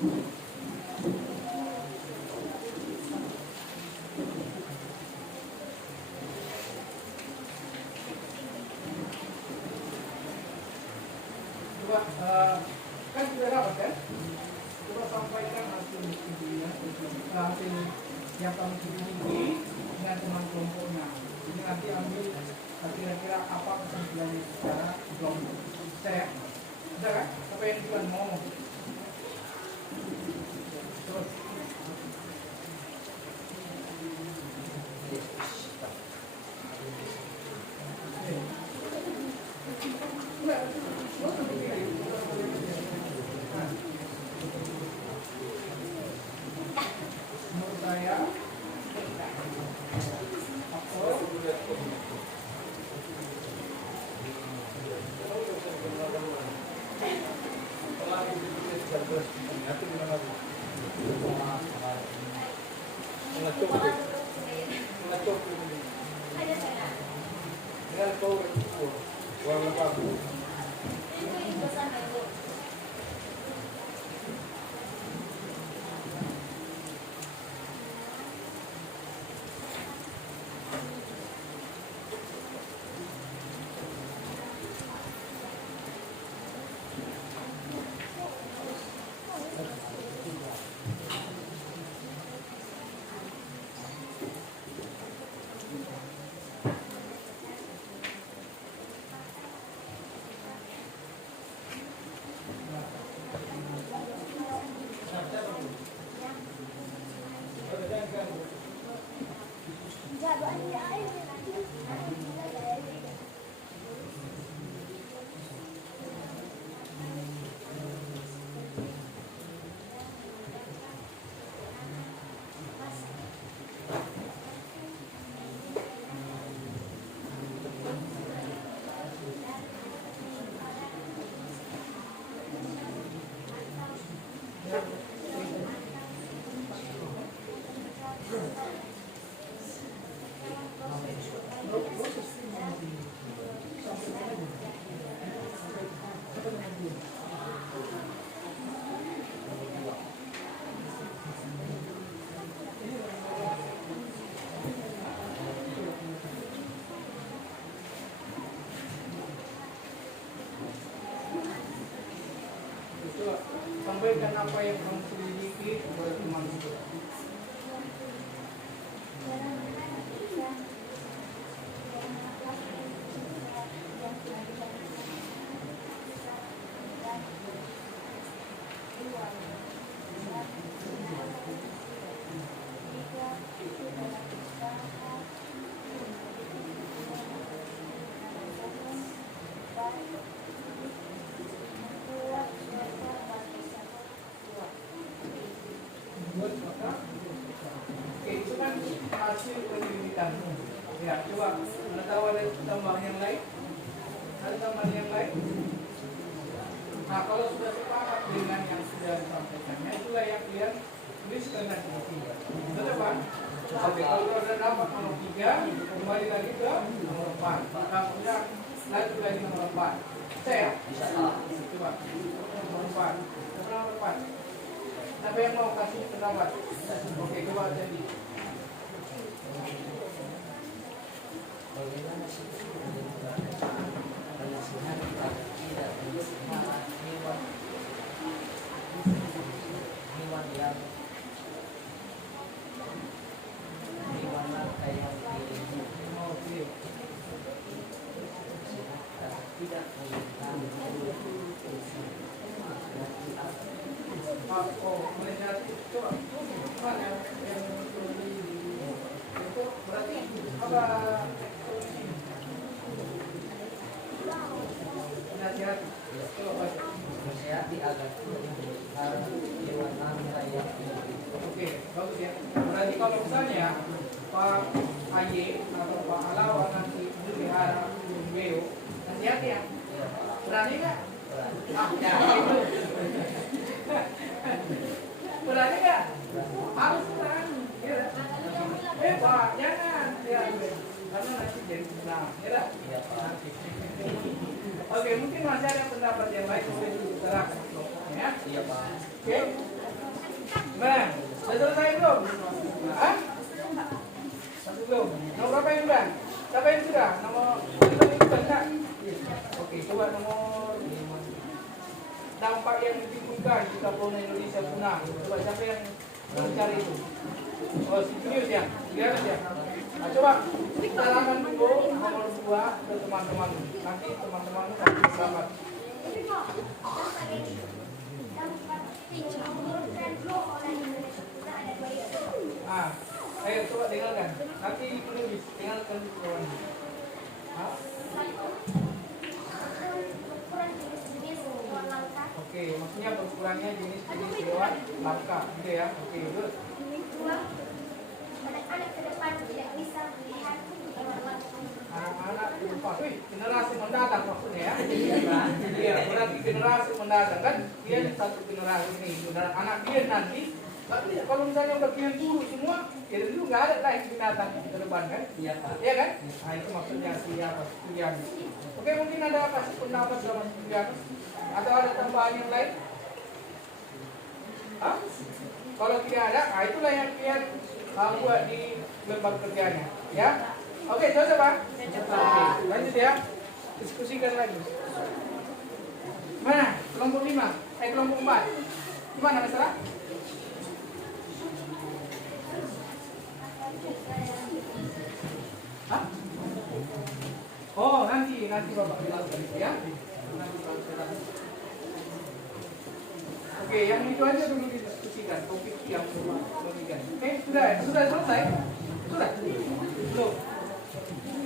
Coba kan sudah dapat kan? Coba sampaikan hasil studinya, hasil yang kamu selidiki dengan teman kelompoknya. Jadi nanti ambil kira-kira apa kesimpulannya secara kelompok. Bisa ya? Bisa kan? Apa yang Tuhan ngomong? Terus. Menurut saya sampaikan apa yang kamu selidiki kepada teman itu. Oke, itu kan hasil penyelidikan. Ya, coba Anda tahu ada tambahan yang lain? Ada tambahan yang lain? Nah, kalau sudah sepakat dengan yang sudah disampaikannya, itulah yang kalian tuliskan nanti. Betul Pak? Oke, kalau sudah dapat nomor 3, kembali lagi ke nomor 4. Nah, sudah lanjut lagi nomor 4. Saya? Coba, nomor 4. Nomor 4. Siapa yang mau kasih pendapat? Oke, coba jadi. Berarti apa? Nasihat. Oke, bagus ya. Berarti kalau misalnya Pak Aye atau Pak Alawan nanti dipelihara beliau, nasihat ya. Berani nggak? Ya, itu. Berani nggak? Harus berani. Ya. Pak, jangan. Ya, karena nanti jadi senang. Ya, Oke, mungkin masih ada pendapat yang baik boleh diutarakan. Ya. Iya, Pak. Oke. belum? Hah? Satu belum. Nomor berapa yang udah? Siapa yang sudah? Nomor itu banyak. Oke, coba nomor dampak yang ditimbulkan jika fauna Indonesia punah. Coba siapa yang mencari itu? Oh, serius ya? Lihat ya. Nah, coba kita lakukan dulu nomor 2 ke teman-teman. Nanti teman-teman akan selamat. Ayo coba dengarkan. Nanti menulis, dengarkan di bawah. Oke, maksudnya berkurangnya jenis-jenis hewan langka, gitu ya? Oke, good. Anak-anak ke depan tidak bisa melihat hewan langka. Anak-anak ke depan, generasi mendatang maksudnya ya? Iya, berarti generasi mendatang kan? Dia satu generasi ini, anak dia nanti. Tapi kalau misalnya udah kian guru semua, ya dulu nggak ada lagi binatang ke depan kan? Iya Pak. Iya kan? Nah itu maksudnya siapa? Tujuan. Oke, mungkin ada kasih pendapat sama tujuan atau ada tambahan yang lain? Hah? Kalau tidak ada, nah itulah yang kian buat di lembar kerjanya, ya? Oke, selesai Pak. Oke, lanjut ya. Diskusikan lagi. Mana? Kelompok 5, kelompok 4. Gimana masalah? Hah? Oh, nanti Bapak jelaskan ya. Oke, yang itu aja dulu didiskusikan topik yang bagikan. Sudah selesai? Sudah? Belum.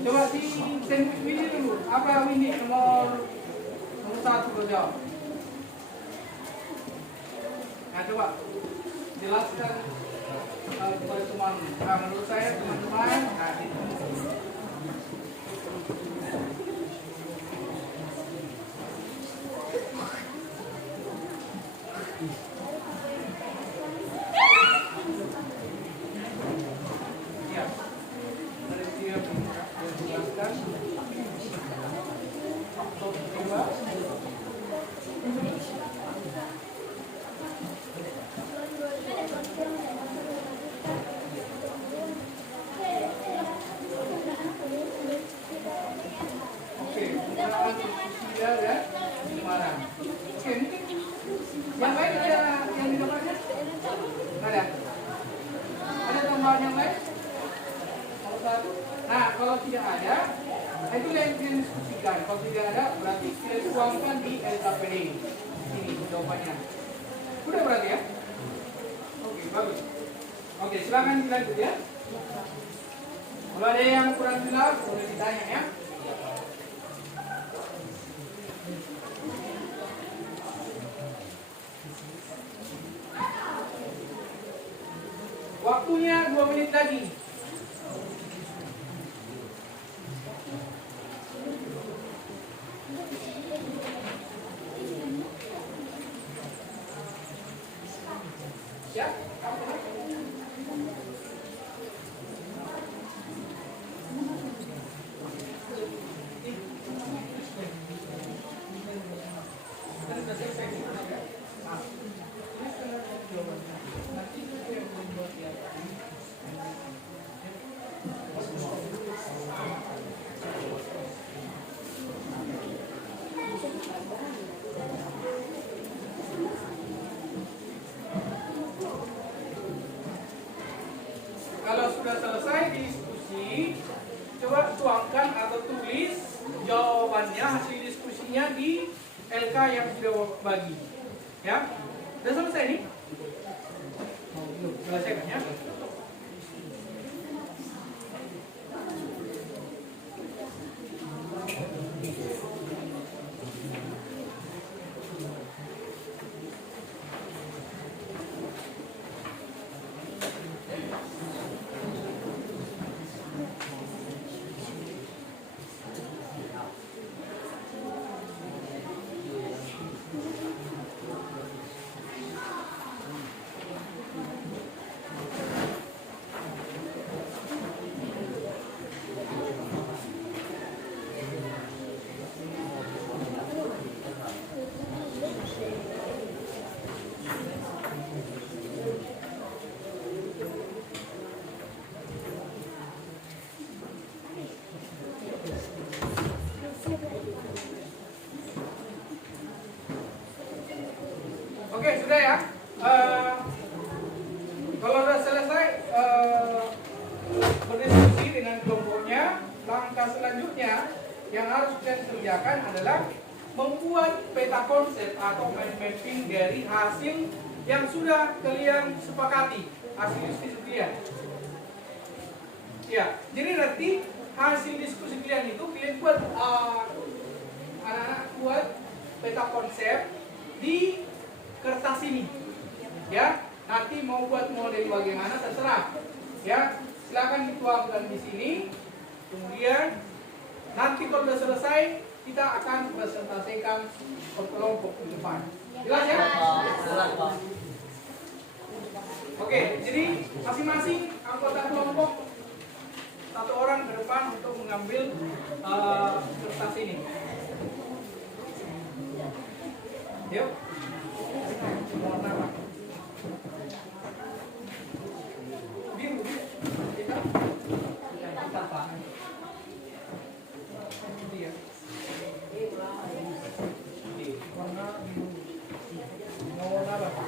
Coba di sandwich Winnie dulu. Apa Winnie nomor 1 berjawab? Nah, coba jelaskan kepada teman. Nah, menurut saya teman-teman, yang lain ada yang didapatkan? Ada? Ada tambahan yang lain? Nah, kalau tidak ada, itu yang didiskusikan. Kalau tidak ada, berarti kita tuangkan di LKPD. Ini jawabannya. Sudah berarti ya? Oke, bagus. Oke, silakan dilanjut ya. Kalau ada yang kurang jelas, boleh ditanya ya. Waktunya 2 menit lagi. Siap? Kalau sudah selesai diskusi, coba tuangkan atau tulis jawabannya, hasil diskusinya di LK yang sudah bagi. Ya, sudah selesai nih? Belum selesai kan ya? yang harus kalian kerjakan adalah membuat peta konsep atau mind mapping dari hasil yang sudah kalian sepakati, hasil diskusi kalian. Ya, jadi nanti hasil diskusi kalian itu kalian buat anak-anak buat peta konsep di kertas ini. Ya, nanti mau buat model bagaimana terserah. Ya, silakan dituangkan di sini. Kemudian nanti kalau sudah selesai kita akan presentasikan ke kelompok di depan. Jelas ya? Jelas, Pak. Oke, jadi masing-masing anggota kelompok satu orang ke depan untuk mengambil kertas ini. Yuk. Warna apa? Biru. Kita. Kita Pak. Dia. Warna biru. Mau warna apa?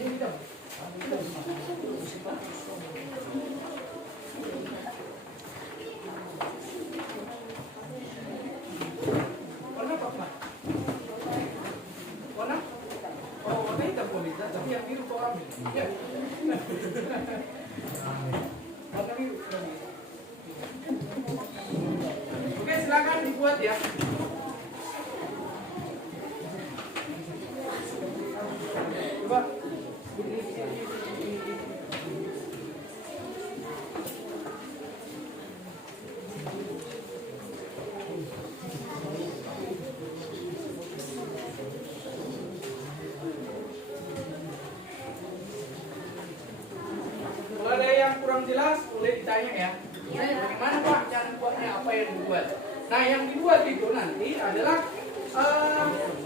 Ini hitam. Warna apa, Pak? Warna? Oh, warna hitam boleh, tapi yang biru kok ambil. Ya. Warna biru. Oke, silakan dibuat ya. Coba. Kalau ada yang kurang jelas, boleh ditanya ya. Bagaimana Pak cara buatnya, apa yang dibuat? Nah, yang dibuat itu nanti adalah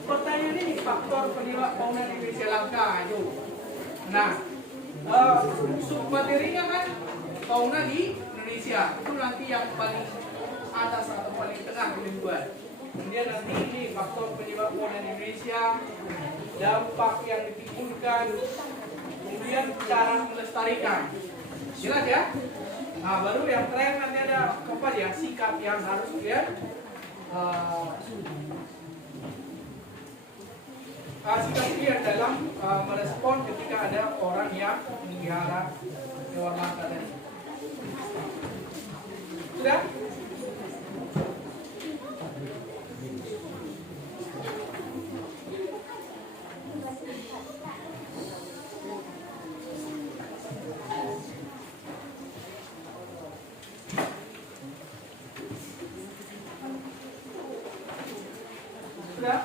pertanyaan ini, faktor penyebab bangunan Indonesia langka itu. Nah, submaterinya kan fauna di Indonesia itu nanti yang paling atas atau paling tengah dibuat. Kemudian nanti ini faktor penyebab bangunan Indonesia, dampak yang ditimbulkan, kemudian cara melestarikan. Jelas ya? Nah, baru yang terakhir nanti ada apa ya, sikap yang harus kalian sikap kalian dalam merespon ketika ada orang yang memelihara hewan langka tadi. Sudah? Sudah?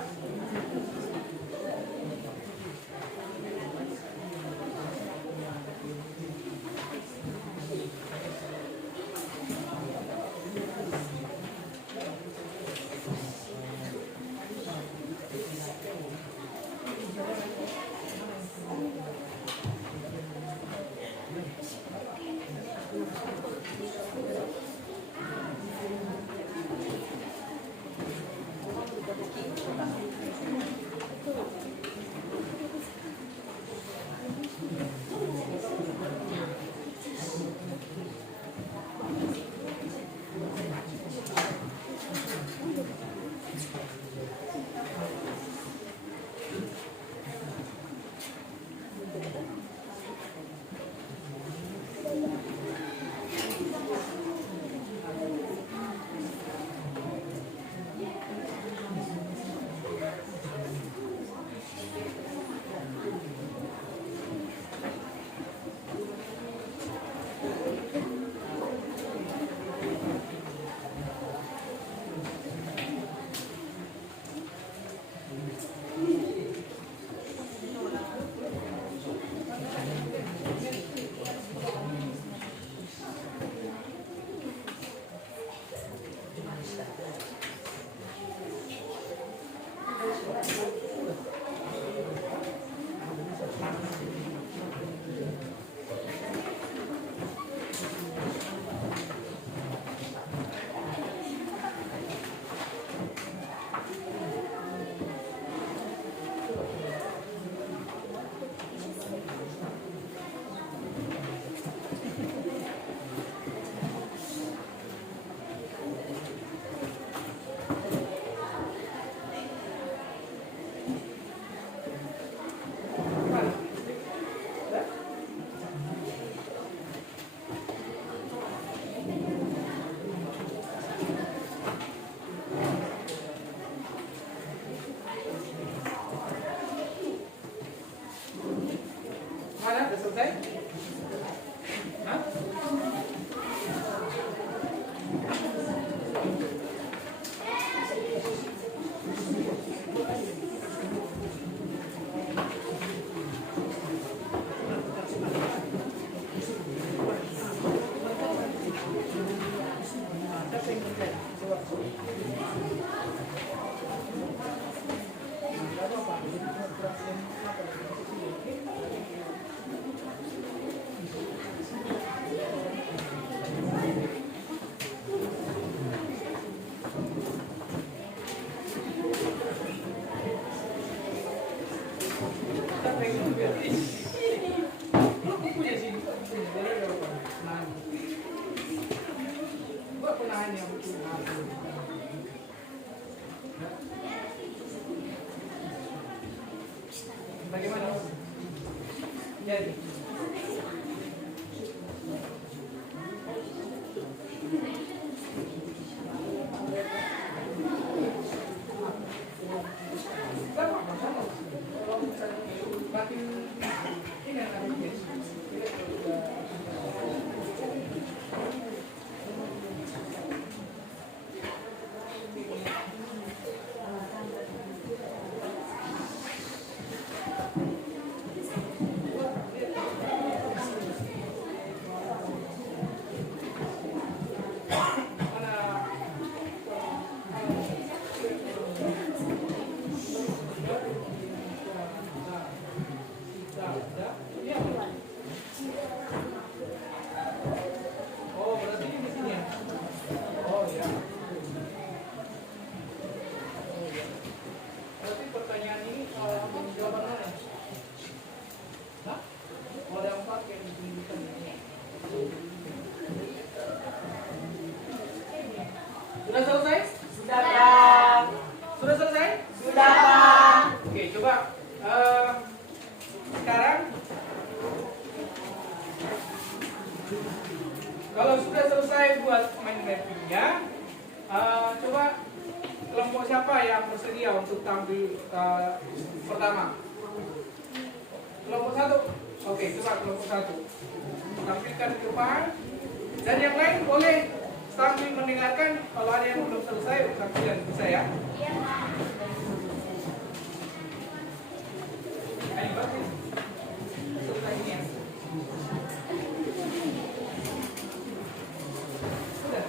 Lu punya sini, nah, gua penahan yang bagaimana? Jadi sudah selesai? Sudah, Bang. Sudah selesai? Sudah, Bang. Oke, coba sekarang kalau sudah selesai buat mind mappingnya, coba kelompok siapa yang bersedia untuk tampil pertama? Kelompok 1. Oke, coba kelompok 1 tampilkan ke depan, dan yang lain boleh sambil mendengarkan. Kalau ada yang belum selesai, tampilkan bisa ya. Iya, Pak. Ayo, Pak. Selesai ini ya. Sudah.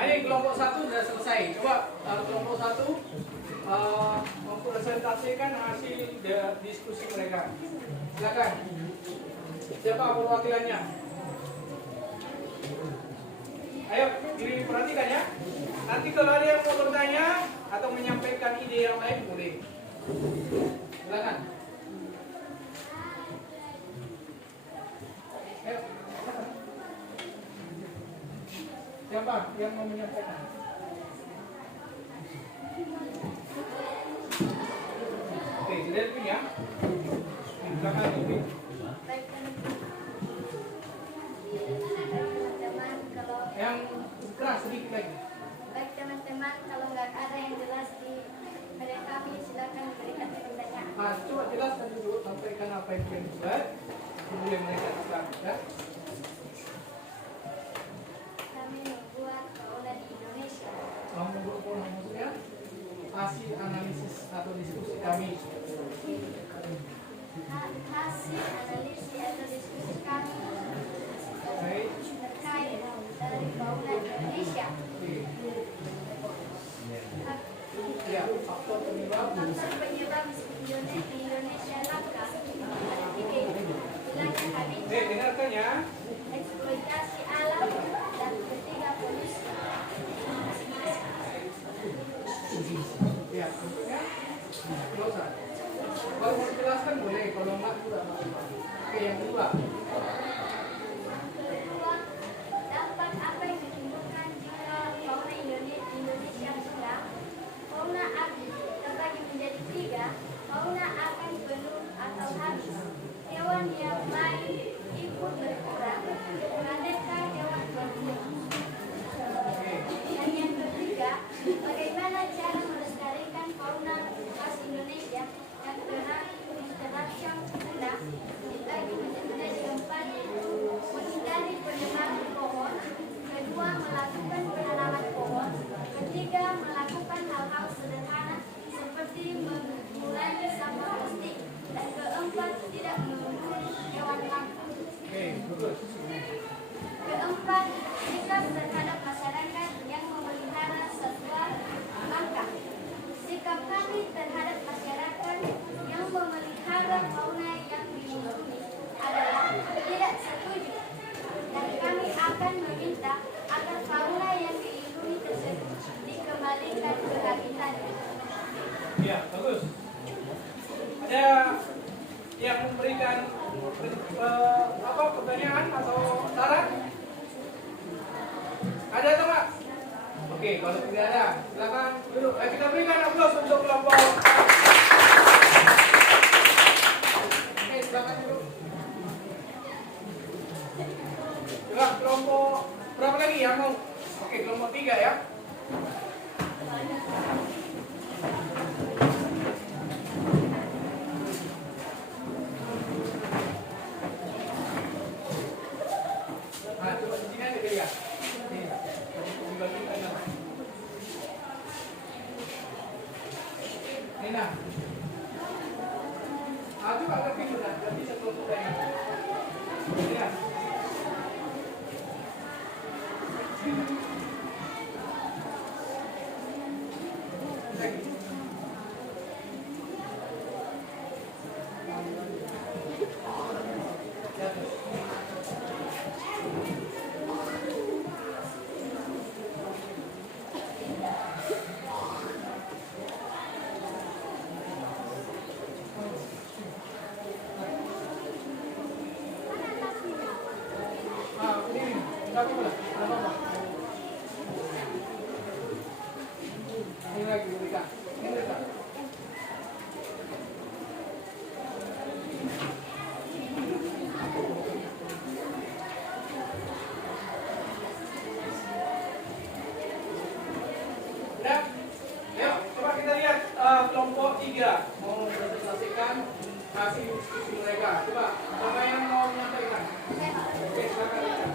Ayo, kelompok 1 sudah selesai. Coba kelompok 1 mempresentasikan hasil diskusi mereka. Silakan. Siapa perwakilannya? Ayo, diperhatikan ya. Nanti kalau ada yang mau bertanya atau menyampaikan ide yang lain boleh. Silakan. Ayo. Siapa yang mau menyampaikan? Oke, sudah punya. Silakan. Baik, teman-teman, kalau Yang keras sedikit lagi. baik teman-teman, kalau nggak ada yang jelas di media kami, silakan berikan pertanyaan. Coba jelaskan dulu, sampaikan apa yang kalian buat. Kemudian mereka akan ya. Kami membuat fauna di Indonesia. Kamu berpola maksudnya hasil analisis atau diskusi kami. Hasil analisis atau diskusi kami Baik. terkait dari Pertamanya, eksploitasi alam, dan ketiga polusi. ya, maksudnya nggak usah. Kalau mau dijelaskan boleh, kalau nggak juga nggak apa-apa. Oke, yang kedua. Kedua, dampak apa yang ditimbulkan jika fauna Indonesia hilang? Fauna terbagi menjadi tiga. Fauna akan penuh atau habis. Hewan yang lain ikut berkurang, manakah hewan berkurang. Dan yang ketiga, bagaimana cara melestarikan fauna khas Indonesia yang terancam punah? Dibagi menjadi empat, yaitu menghindari penebangan pohon, kedua melakukan penanaman pohon, ketiga melakukan hal-hal sederhana seperti mengurangi sampah plastik, dan keempat tidak membunuh hewan kampung. Oke, bagus. Keempat, sikap terhadap masyarakat yang memelihara satwa langka. Sikap kami terhadap masyarakat yang memelihara fauna yang dilindungi adalah tidak setuju, dan kami akan meminta agar fauna yang dilindungi tersebut dikembalikan ke habitatnya. Ya, bagus. Ada yang memberikan pertanyaan atau saran? Ada atau enggak? Oke, kalau tidak ada, silakan duduk. Kita berikan aplaus untuk kelompok. Oke, silakan duduk. Coba kelompok berapa lagi yang mau? Oke, kelompok 3 ya. Nah, coba di sini aja ya. Nih, tinggal ya. Nina. Coba agak pintu dah, nggak bisa kelompok lain. Ya. Ini lagi, berikan. Ini berikan. Udah? Yuk, coba kita lihat kelompok 3 mau presentasikan hasil diskusi mereka. Coba, siapa yang mau menyampaikan? Oke, silakan.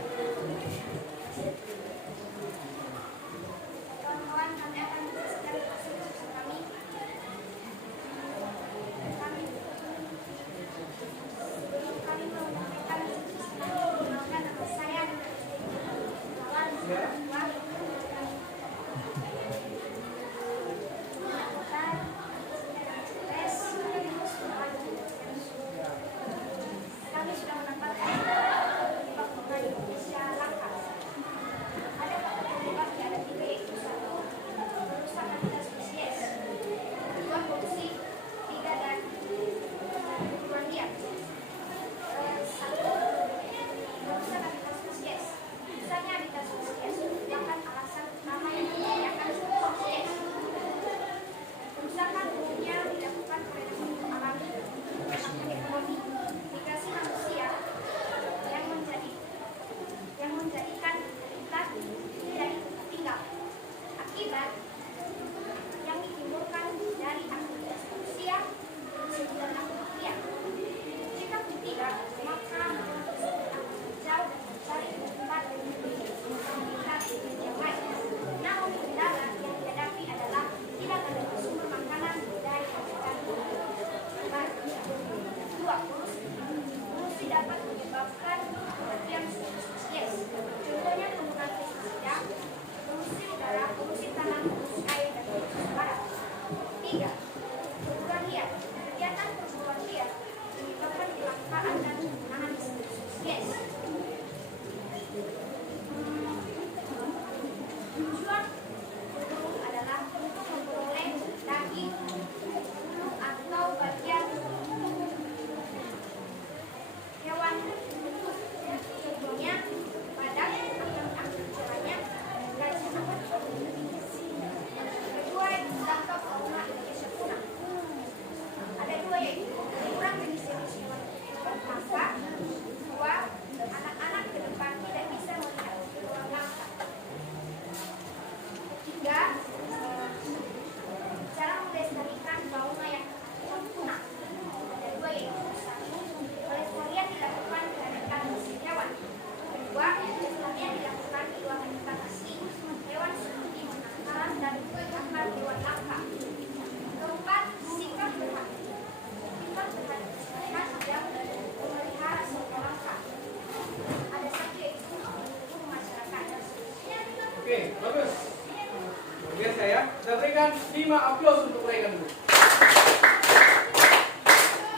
Kita berikan 5 aplaus untuk mereka dulu.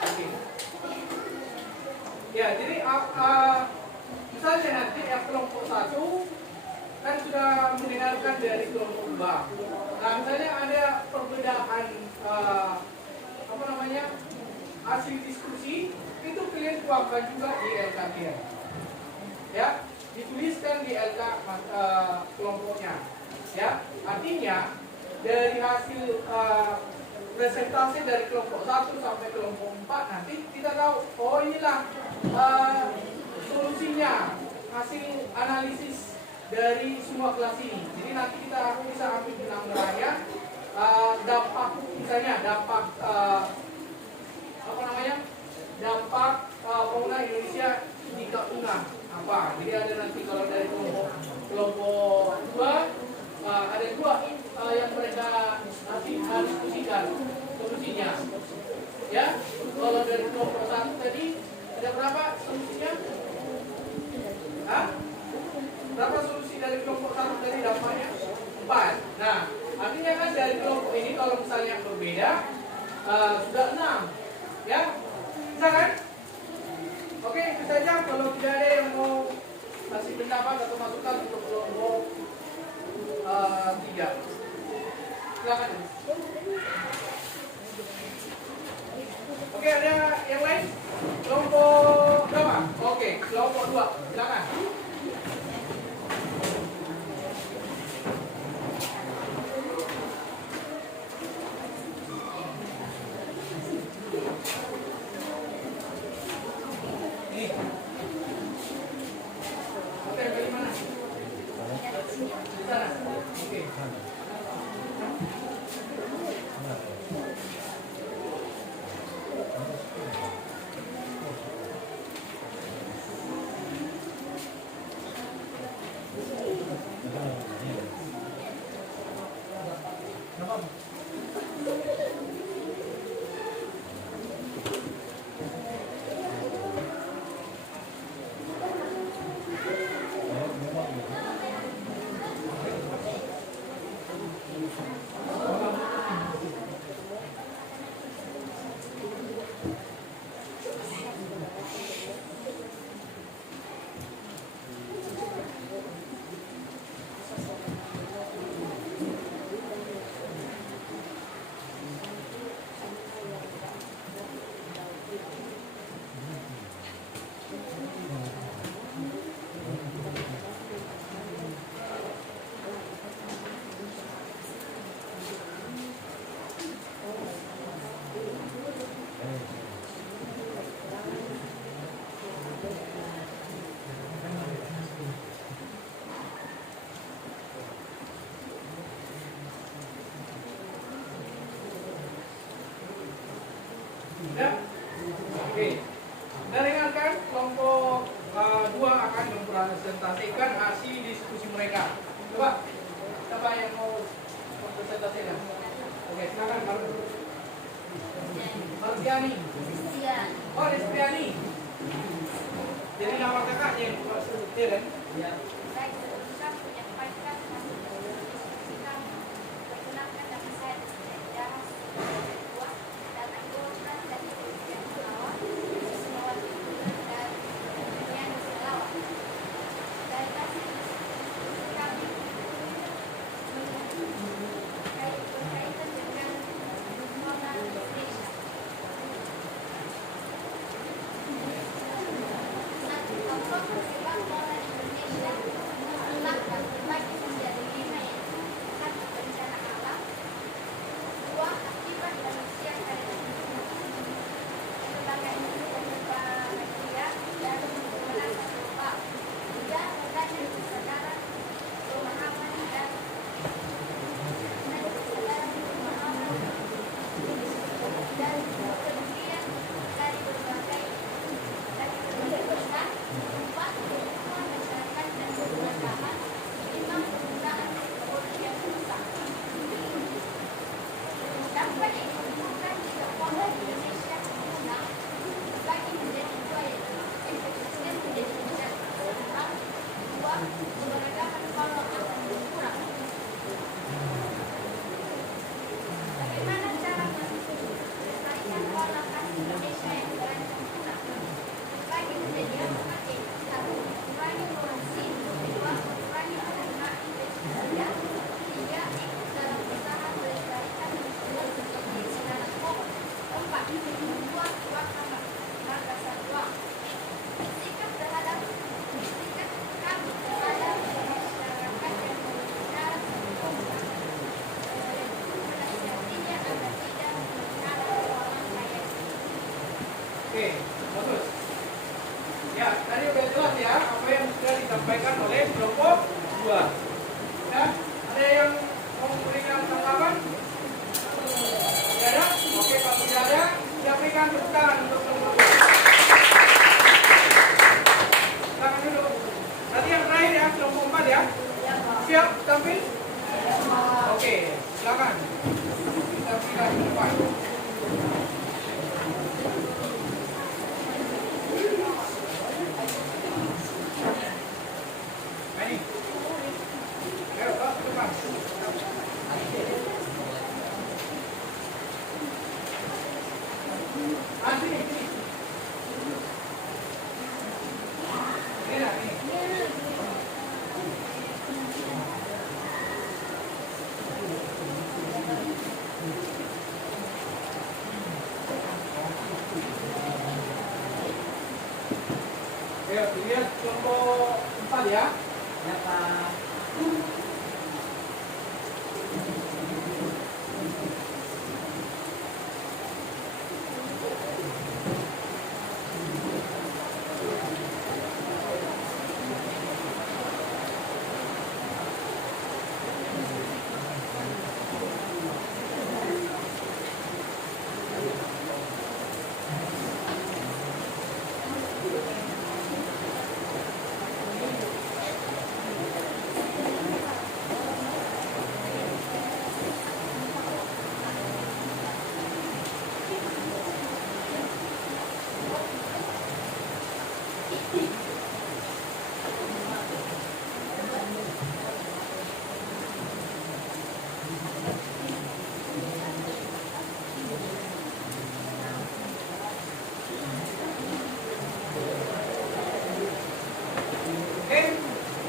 Oke. Ya, jadi misalnya nanti kelompok 1 kan sudah mendengarkan dari kelompok 2. Nah, misalnya ada perbedaan hasil diskusi, itu kalian tuangkan juga di LKTM. Ya, dituliskan di LK kelompoknya. Ya, artinya dari hasil presentasi dari kelompok 1 sampai kelompok 4 nanti kita tahu, oh inilah solusinya, hasil analisis dari semua kelas ini. Jadi nanti kita bisa ambil benang merahnya, dampak misalnya dampak dampak pembangunan Indonesia di Kaltuna apa. Jadi ada nanti kalau dari kelompok 2 ada 2 yang mereka nanti diskusikan solusinya. Ya, kalau dari kelompok 1 tadi ada berapa solusinya? Berapa solusi dari kelompok 1 tadi dampaknya? 4. Nah, artinya kan dari kelompok ini kalau misalnya berbeda sudah 6. Ya, bisa kan? Oke, itu saja. Kalau tidak ada yang mau kasih pendapat atau masukan untuk kelompok 3, silakan. Oke, ada yang lain? Kelompok berapa? Oke, kelompok 2, silakan. Ya. Oke. Kita dengarkan kelompok 2 akan mempresentasikan hasil diskusi mereka. Coba, siapa yang mau mempresentasikan? Oke, silakan Martiani. Oh, Destiani. Jadi nama kakaknya yang buat sebutnya kan? Iya. sudah jelas ya apa yang sudah disampaikan oleh kelompok 2. Ya, ada yang mau memberikan tanggapan? Tidak ada? Oke, kalau tidak ada, kita berikan tepuk tangan untuk kelompok 2. Silakan duduk. Nanti yang terakhir ya, kelompok 4 ya. Siap, tampil? Oke, silakan. Kita berikan ke depan. Ini. Ayo, Pak, ke depan. Sini. Ini lah, ini. Ayo, dilihat kelompok 4 ya. Ya, Pak.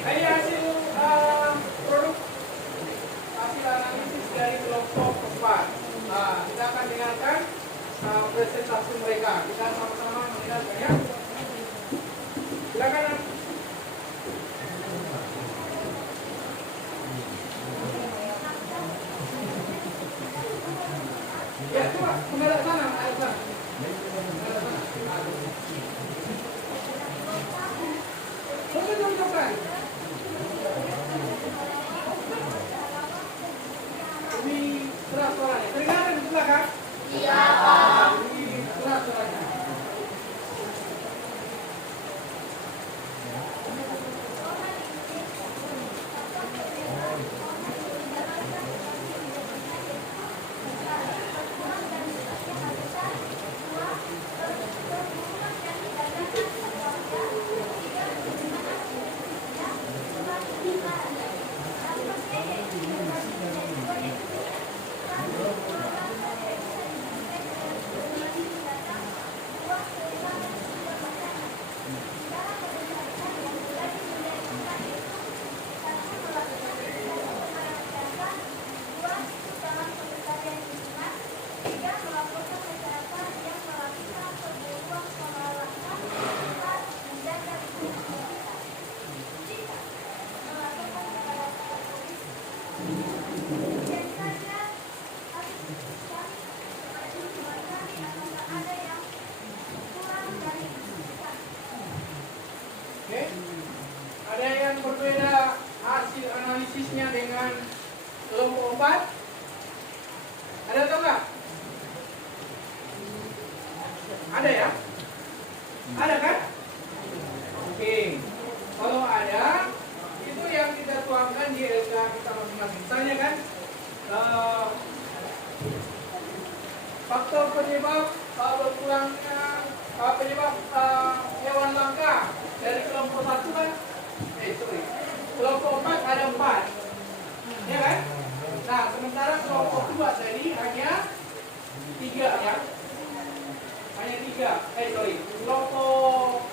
Ini hasil produk hasil analisis dari kelompok 4. Nah, kita akan dengarkan presentasi mereka. Kita sama-sama mendengarkan ya. Silakan. Ya, coba menghadap sana, menghadap sana. Tunjukkan. Ini keras suaranya. Terdengar di belakang? Iya, Pak. Ini keras suaranya. Oke. Ada yang berbeda hasil analisisnya dengan kelompok 4? Ada atau enggak? Ada ya? Ada kan? Oke. Kalau ada, itu yang kita tuangkan di LK kita masing-masing. Misalnya kan, faktor penyebab berkurangnya penyebab hewan langka dari kelompok 1 kan? Kelompok 4 ada 4. Ya kan? Nah, sementara kelompok 2 tadi hanya 3 ya. Hanya 3. Kelompok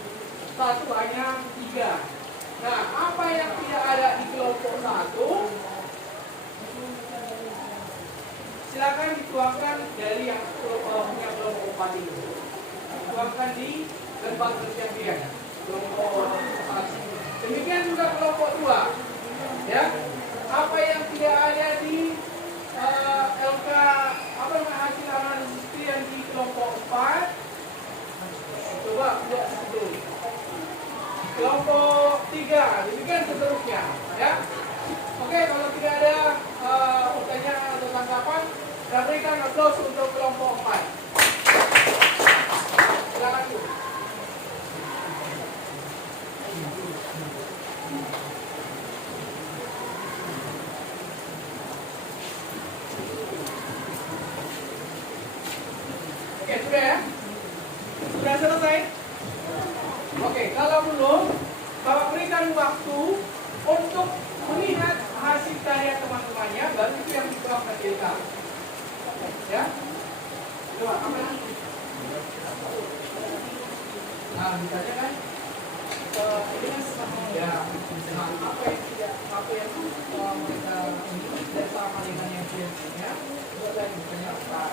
1 hanya 3. Nah, apa yang tidak ada di kelompok 1 silakan dituangkan dari yang punya kelompok 4 ini. Dituangkan di lembar perjanjian kelompok 1. Demikian juga kelompok 2. Ya. Apa yang tidak ada di LK hasil analisis yang di kelompok 4 coba buat dulu. kelompok 3, demikian seterusnya, ya. Oke, kalau tidak ada pertanyaan atau tanggapan, saya berikan aplaus untuk kelompok 4. Silakan Bu. Oke, sudah ya? Sudah selesai? Oke, kalau belum, Bapak berikan waktu untuk melihat hasil karya teman-temannya, baru itu yang diperlukan kita. Ya? Coba, apa? Nah, misalnya kan, ini kan ya, nah, apa yang mereka ini tidak sama dengan yang biasanya, itu adalah misalnya apa?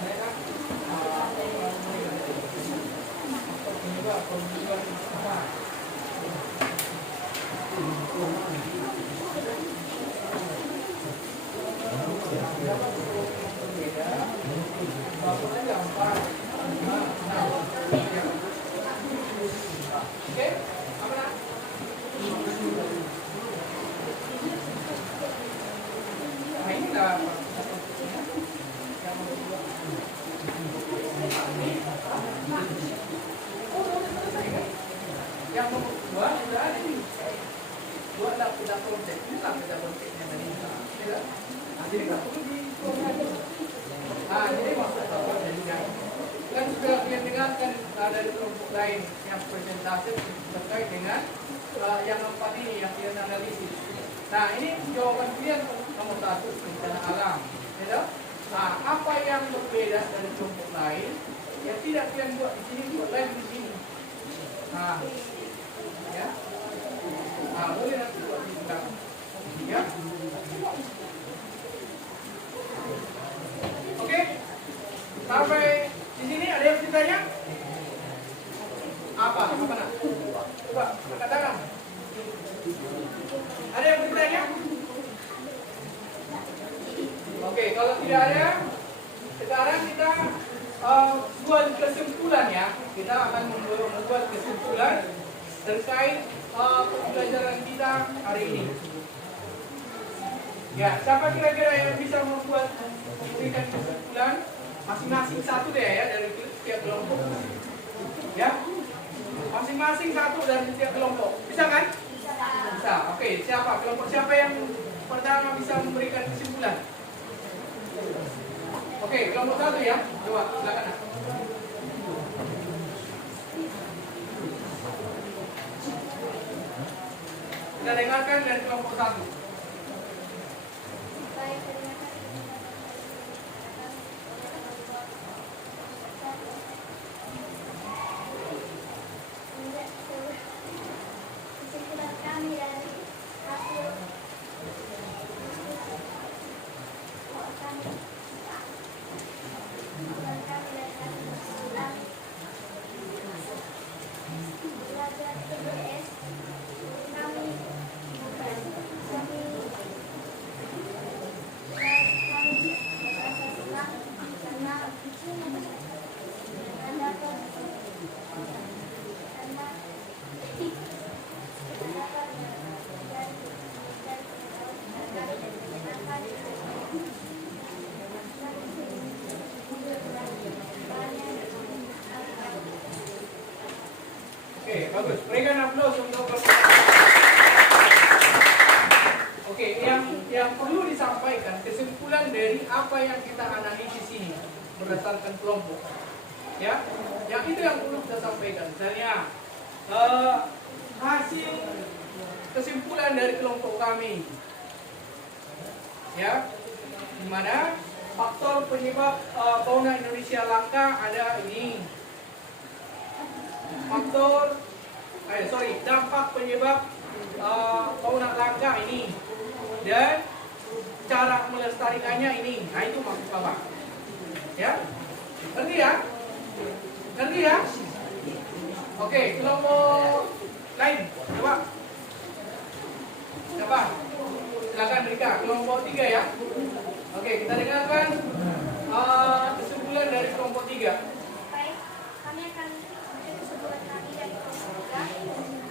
Mereka penyebab apa? Oke, apa? Nah, ini lah yang nomor 2 sudah ada ini. 2 adalah beda konsep, ini lah beda konsepnya tadi. Nah, jadi nggak perlu di. Nah, jadi maksud apa jadinya? Kan sudah kalian dengarkan dari kelompok lain yang presentasi terkait dengan yang 4 ini yang kalian analisis. Nah, ini jawaban kalian nomor 1 bencana alam. Ya, nah, apa yang berbeda dari kelompok lain yang tidak kalian buat di sini, buat lain di sini. Nah, ya, nah, boleh nanti buat di belakang. Ya, oke. Sampai di sini ada yang ditanya? Apa? Apa nak? Coba katakan. Ada yang bertanya? Oke, kalau tidak ada, sekarang kita buat kesimpulan ya. Kita akan membuat kesimpulan terkait pembelajaran kita hari ini. Ya, siapa kira-kira yang bisa memberikan kesimpulan? Masing-masing satu deh ya dari setiap kelompok. Ya, masing-masing satu dari setiap kelompok. Bisa kan? Bisa. Oke, siapa? Kelompok siapa yang pertama bisa memberikan kesimpulan? Oke, kelompok 1 ya. Coba silakan. Kita dengarkan dari kelompok 1. Baik, terima kasih. Kesimpulan kami dari hasil belajar PBS kami merasa senang karena mendapat Oke, bagus. Berikan aplaus untuk Oke, yang perlu disampaikan kesimpulan dari apa yang kita analisis ini berdasarkan kelompok. Ya, yang itu yang perlu kita sampaikan. Misalnya hasil kesimpulan dari kelompok kami. Ya, di mana faktor penyebab fauna Indonesia langka ada ini. Dampak penyebab fauna langka ini dan cara melestarikannya ini. Nah, itu maksud Bapak. Ya, ngerti ya? Ngerti ya? Oke, kelompok lain, coba. Siapa? Silakan Rika, kelompok 3 ya. Oke, kita dengarkan kesimpulan dari kelompok 3. baik, kami akan memberi kesimpulan kami dari kelompok 3.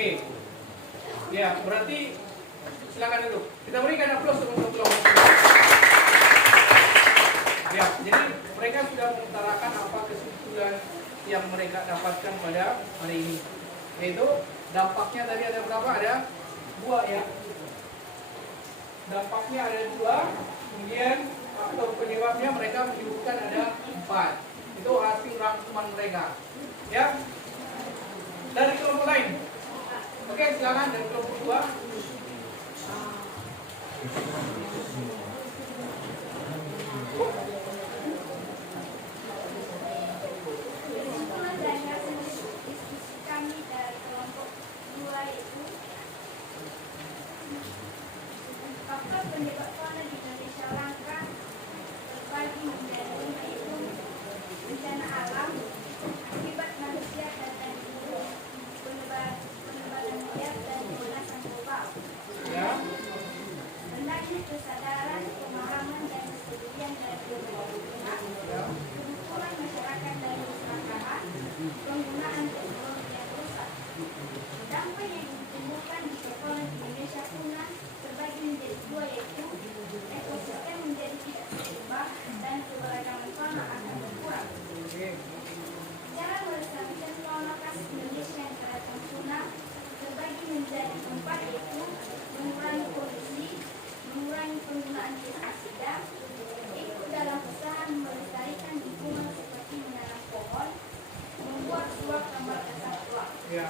Oke. Ya, berarti silakan dulu. Kita berikan aplaus untuk kelompok. Ya, jadi mereka sudah mengutarakan apa kesimpulan yang mereka dapatkan pada hari ini. Yaitu dampaknya tadi ada berapa? Ada 2 ya. Dampaknya ada 2. Kemudian faktor penyebabnya mereka menyebutkan ada 4. Itu hasil rangkuman mereka. Ya. Dari kelompok lain. Oke, silakan dari kelompok 2. Kesimpulan dari hasil diskusi kami dari kelompok 2 itu faktor penyebab fauna di Indonesia langka terbagi menjadi 5, yaitu bencana alam akibat manusia dan lingkungan, penebangan liar dan pemanasan global. Ya. Hendaknya kesadaran, pemahaman dan kepedulian dari berbagai pihak, kebutuhan masyarakat dari keserakahan, penggunaan teknologi yang rusak. Dampak yang ditimbulkan jika fauna di Indonesia punah terbagi menjadi 2, yaitu ekosistem menjadi tidak seimbang dan keberagaman fauna akan berkurang. Cara melestarikan fauna khas Indonesia yang terancam punah terbagi menjadi 4, yaitu mengurangi polusi, mengurangi penggunaan pestisida, ikut dalam usaha melestarikan lingkungan seperti menanam pohon, membuat suap tambahkan satwa. Ya.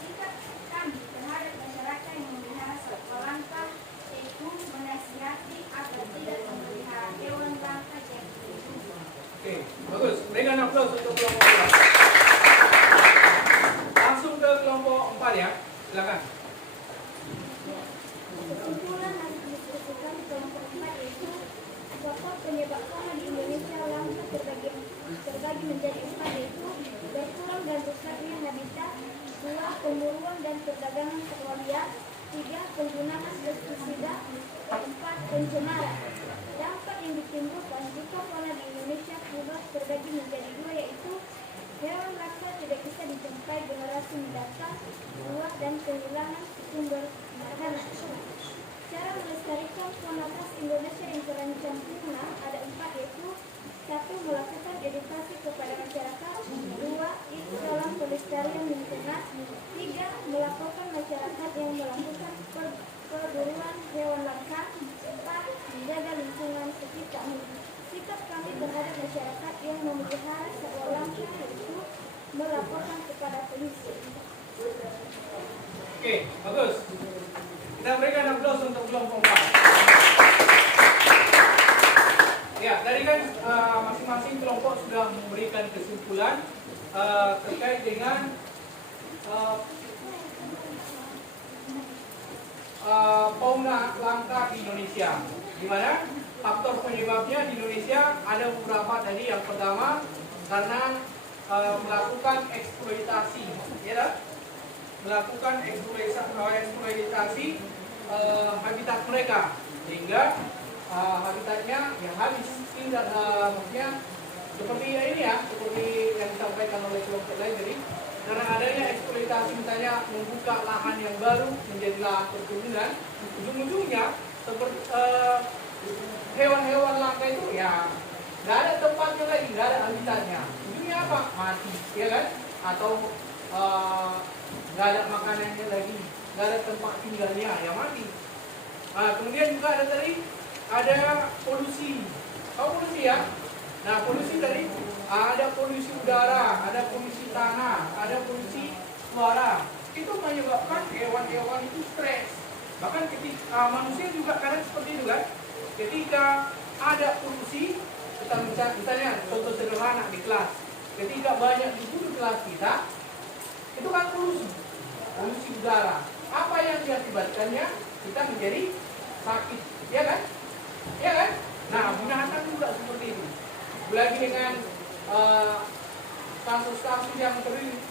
Sikap kami terhadap masyarakat yang memelihara satwa langka yaitu menasihati agar tidak memelihara hewan langka yang dilindungi. Oke, bagus. Berikan aplaus untuk kelompok 2. Langsung ke kelompok 4 ya. Silakan. Kesimpulan hasil diskusi kami kelompok 4 yaitu faktor penyebab fauna di Indonesia langka terbagi menjadi 4, yaitu berkurang dan rusaknya habitat, 2, pemburuan dan perdagangan satwa liar, 3, penggunaan pestisida, 4, pencemaran. Dampak yang ditimbulkan jika fauna di Indonesia punah terbagi menjadi 2, yaitu hewan langka tidak bisa dijumpai generasi mendatang, 2, dan kehilangan sumber makanan. Cara melestarikan fauna khas Indonesia yang terancam punah ada 4, yaitu 1, melakukan edukasi kepada masyarakat, 2, ikut dalam pelestarian lingkungan, 3, melaporkan masyarakat yang melakukan perburuan hewan langka, 4, menjaga lingkungan sekitar. Sikap kami terhadap masyarakat yang memelihara satwa langka yaitu melaporkan kepada polisi. Oke, bagus. Kita berikan aplaus untuk kelompok 4. Ya, tadi kan masing-masing kelompok sudah memberikan kesimpulan terkait dengan fauna langka di Indonesia. Di mana faktor penyebabnya di Indonesia ada beberapa tadi. Yang pertama karena melakukan eksploitasi, ya kan? Melakukan eksploitasi habitat mereka sehingga habitatnya yang habis. Tidak maksudnya seperti ini ya, seperti yang disampaikan oleh kelompok lain tadi. Karena adanya eksploitasi, misalnya membuka lahan yang baru menjadi lahan perkebunan, ujung-ujungnya seperti hewan-hewan langka itu ya nggak ada tempatnya lagi, nggak ada habitatnya. Ujungnya apa? Mati, ya kan? Atau nggak ada makanannya lagi, nggak ada tempat tinggalnya, ya mati. Kemudian juga ada tadi ada polusi. Tahu polusi ya? Nah, polusi tadi ada polusi udara, ada polusi tanah, ada polusi suara. Itu menyebabkan hewan-hewan itu stres. Bahkan ketika manusia juga kadang seperti itu kan. Ketika ada polusi, kita misalnya contoh sederhana di kelas. Ketika banyak guru di kelas kita, itu kan polusi udara. Apa yang diakibatkannya? Kita menjadi sakit, ya kan? Ya kan? Nah, binatang juga seperti itu. Lagi dengan kasus-kasus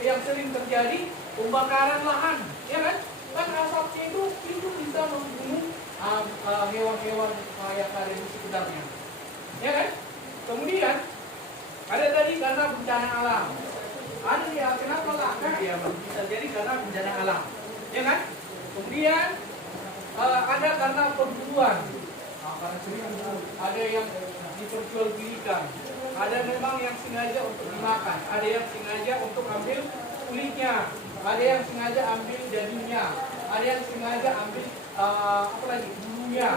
yang sering terjadi, pembakaran lahan, ya kan? Kan asapnya itu bisa membunuh hewan-hewan yang ada di sekitarnya, ya kan? Kemudian ada tadi karena bencana alam. Ada ya, kenapa langka ya? ya bisa jadi karena bencana alam, ya kan? Kemudian ada karena perburuan, karena seribu, ada yang diperjualbelikan, ada memang yang sengaja untuk dimakan, ada yang sengaja untuk ambil kulitnya, ada yang sengaja ambil dagingnya, ada yang sengaja ambil apa lagi bulunya,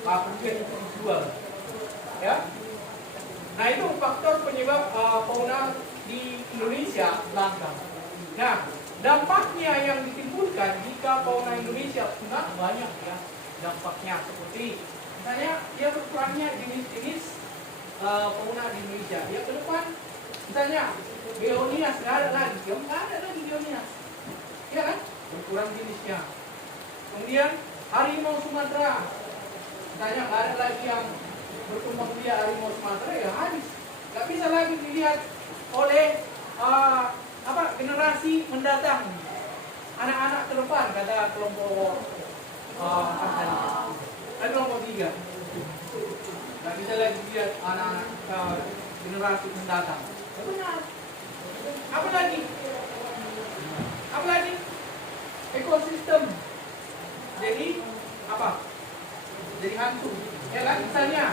kemudian itu dijual, ya. Nah itu faktor penyebab fauna di Indonesia langka. Nah dampaknya yang ditimbulkan jika fauna Indonesia punah banyak ya dampaknya, seperti misalnya ya berkurangnya jenis-jenis fauna di Indonesia. Ya ke depan misalnya Beonias nggak ada lagi, nggak ada lagi Beonias, ya kan? Berkurang jenisnya. Kemudian harimau Sumatera, misalnya nggak ada lagi yang berkembang biak harimau Sumatera, ya habis, nggak bisa lagi dilihat oleh generasi mendatang, anak-anak ke depan, kata kelompok kelompok 3, nggak bisa lagi dilihat anak-anak generasi mendatang. Benar. Apa lagi? Ekosistem jadi apa? Jadi hancur. Ya kan, misalnya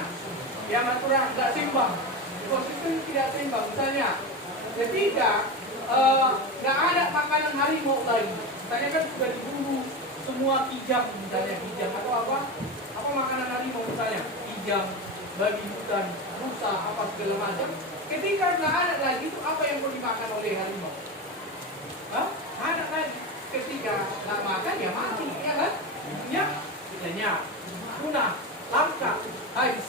yang natural nggak seimbang, ekosistem tidak seimbang. Misalnya ketika nggak ada makanan harimau lagi, misalnya kan sudah diburu semua kijang, misalnya kijang atau apa makanan harimau, misalnya kijang, babi hutan, rusa, apa segala macam. Ketika nggak ada lagi itu apa yang mau dimakan oleh harimau? Ada lagi. Ketika nggak makan ya mati, ya kan? Ya, lenyap, punah, langka, habis.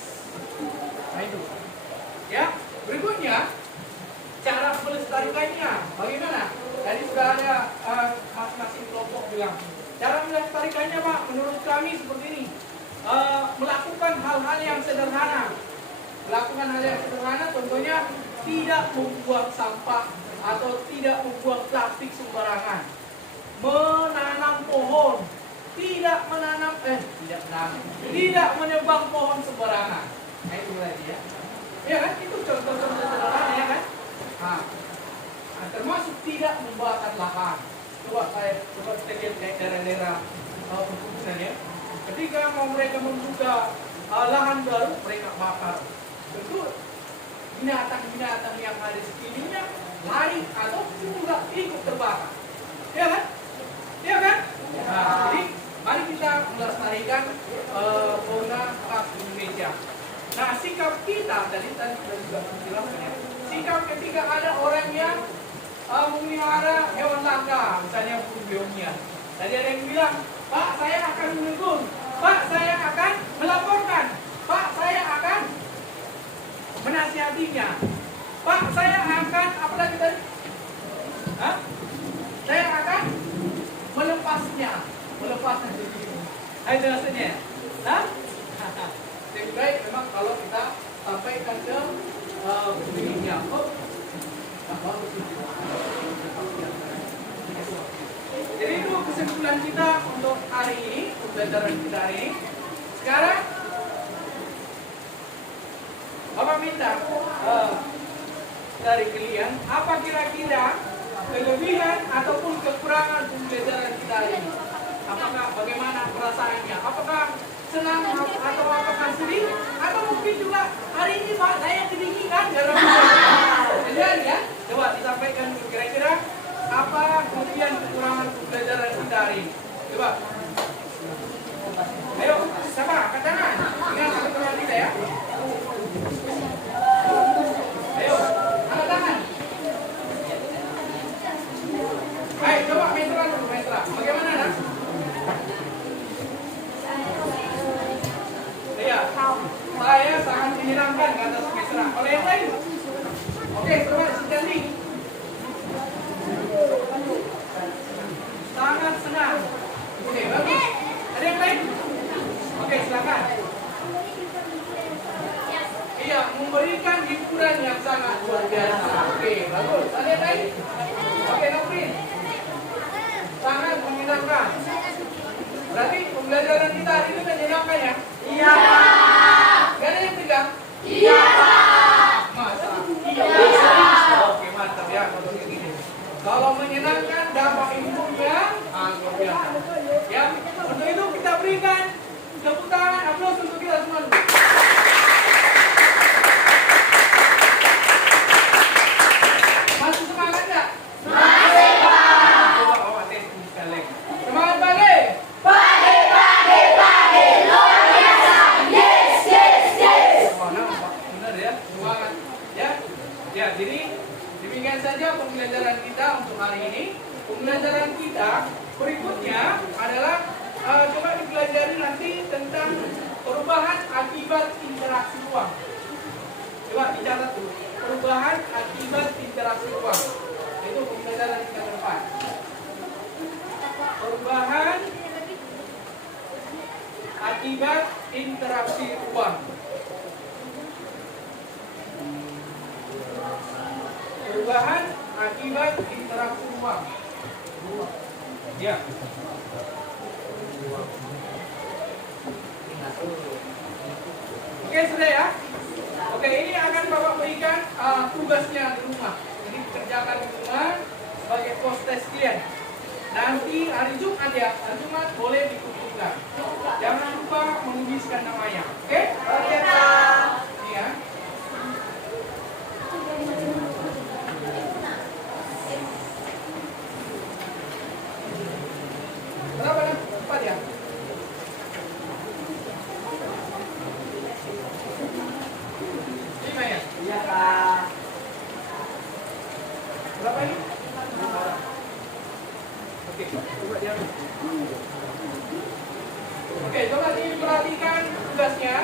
Nah itu. Ya, berikutnya cara melestarikannya bagaimana? Tadi sudah ada masing-masing kelompok bilang. Cara melestarikannya Pak, menurut kami seperti ini. Melakukan hal-hal yang sederhana. Melakukan hal yang sederhana contohnya tidak membuang sampah atau tidak membuang plastik sembarangan. Menanam pohon, tidak menebang pohon sembarangan. Nah itu lagi ya. Ya kan, itu contoh-contoh sederhana ya kan. Nah, termasuk tidak membakar lahan. Coba kita lihat daerah-daerah perkebunan ya. Ketika mau mereka membuka lahan baru, mereka bakar. Tentu binatang-binatang yang ada di sekelilingnya lari atau juga ikut terbakar. Ya kan? Ya kan? Nah, jadi mari kita melestarikan fauna khas Indonesia. Nah, sikap kita tadi sudah juga menjelaskan ya. Sikap ketika ada orang yang memelihara hewan langka, misalnya burung beonian. Tadi ada yang bilang, Pak, saya akan menegur, Pak, saya akan melaporkan, Pak, saya akan menasihatinya, Pak, saya akan apa lagi tadi? Saya akan melepasnya. Itu maksudnya. Lebih baik memang kalau kita sampaikan ke pemiliknya. Jadi itu kesimpulan kita untuk hari ini, pembelajaran kita hari ini. Sekarang Bapak minta dari kalian apa kira-kira kelebihan ataupun kekurangan pembelajaran kita hari ini. Apakah bagaimana perasaannya? Apakah senang atau apakah sedih? Atau mungkin juga hari ini Pak saya kedinginan dalam pembelajaran ya? Coba disampaikan kira-kira apa kelebihan kekurangan pembelajaran kita hari ini. Coba. Ayo, siapa? Angkat tangan. Ingat teman-teman kita ya. Ayo, angkat tangan. Ayo, coba Mesra dulu, Mesra. Bagaimana, Nak? Iya, saya sangat menyenangkan kata Mesra. Oleh yang lain? Oke, coba Siti. Sangat senang. Oke, bagus. Ada yang lain? Oke, silakan. Iya, memberikan hiburan yang sangat luar biasa. Oke, bagus. Ada yang lain? Oke, Noprin. Sangat menyenangkan. Berarti pembelajaran kita hari ini menyenangkan ya? Iya. Gak ada yang pegang? Iya. Masa? Iya. Oke, mantap ya. begini. Kalau menyenangkan dapat ilmunya, luar biasa. Ya, untuk itu kita berikan tepuk tangan, aplaus untuk kita semua. Masih semangat nggak? Masih, Pak. Coba bawa tes sekali lagi. Semangat pagi. Pagi, luar biasa. Yes. Benar ya, semangat. Ya, jadi demikian saja pembelajaran kita untuk hari ini. Pembelajaran kita berikutnya adalah coba dipelajari nanti tentang perubahan akibat interaksi ruang. Coba dicatat dulu. Perubahan akibat interaksi ruang. Itu pembelajaran kita ke depan. Perubahan akibat interaksi ruang. Perubahan akibat interaksi ruang. Ya. Oke, sudah ya. Oke, ini akan Bapak berikan tugasnya di rumah. Jadi kerjakan di rumah sebagai post test kalian. Nanti hari Jumat ya, hari Jumat boleh dikumpulkan. Jangan lupa menuliskan namanya. Oke? Oke, Pak. Iya. Berapa nih? 4 ya? Ya? Iya, Kak. Berapa ini? Oke, coba dia. Oke, coba diperhatikan tugasnya.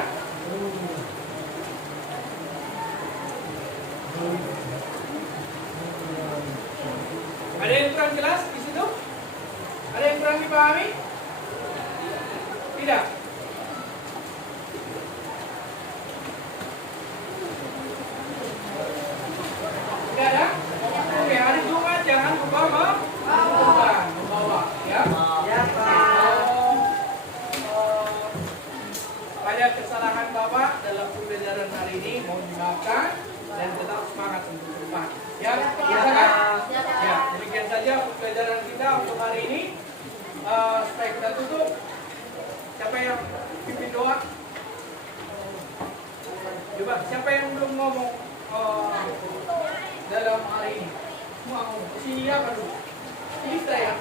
Ada yang kurang jelas di situ? Ada yang kurang dipahami? Tidak. Tidak ada? Oke, hari Jumat jangan lupa membawa, ya. Ya, Pak. Ada kesalahan Bapak dalam pembelajaran hari ini, mohon dimaafkan dan tetap semangat untuk berubah. Ya, biasa kan? Ya, demikian saja pembelajaran kita untuk hari ini. Supaya kita tutup. Siapa yang pimpin doa? Coba, siapa yang belum ngomong dalam hari ini? Mau siapa dulu? Ini saya.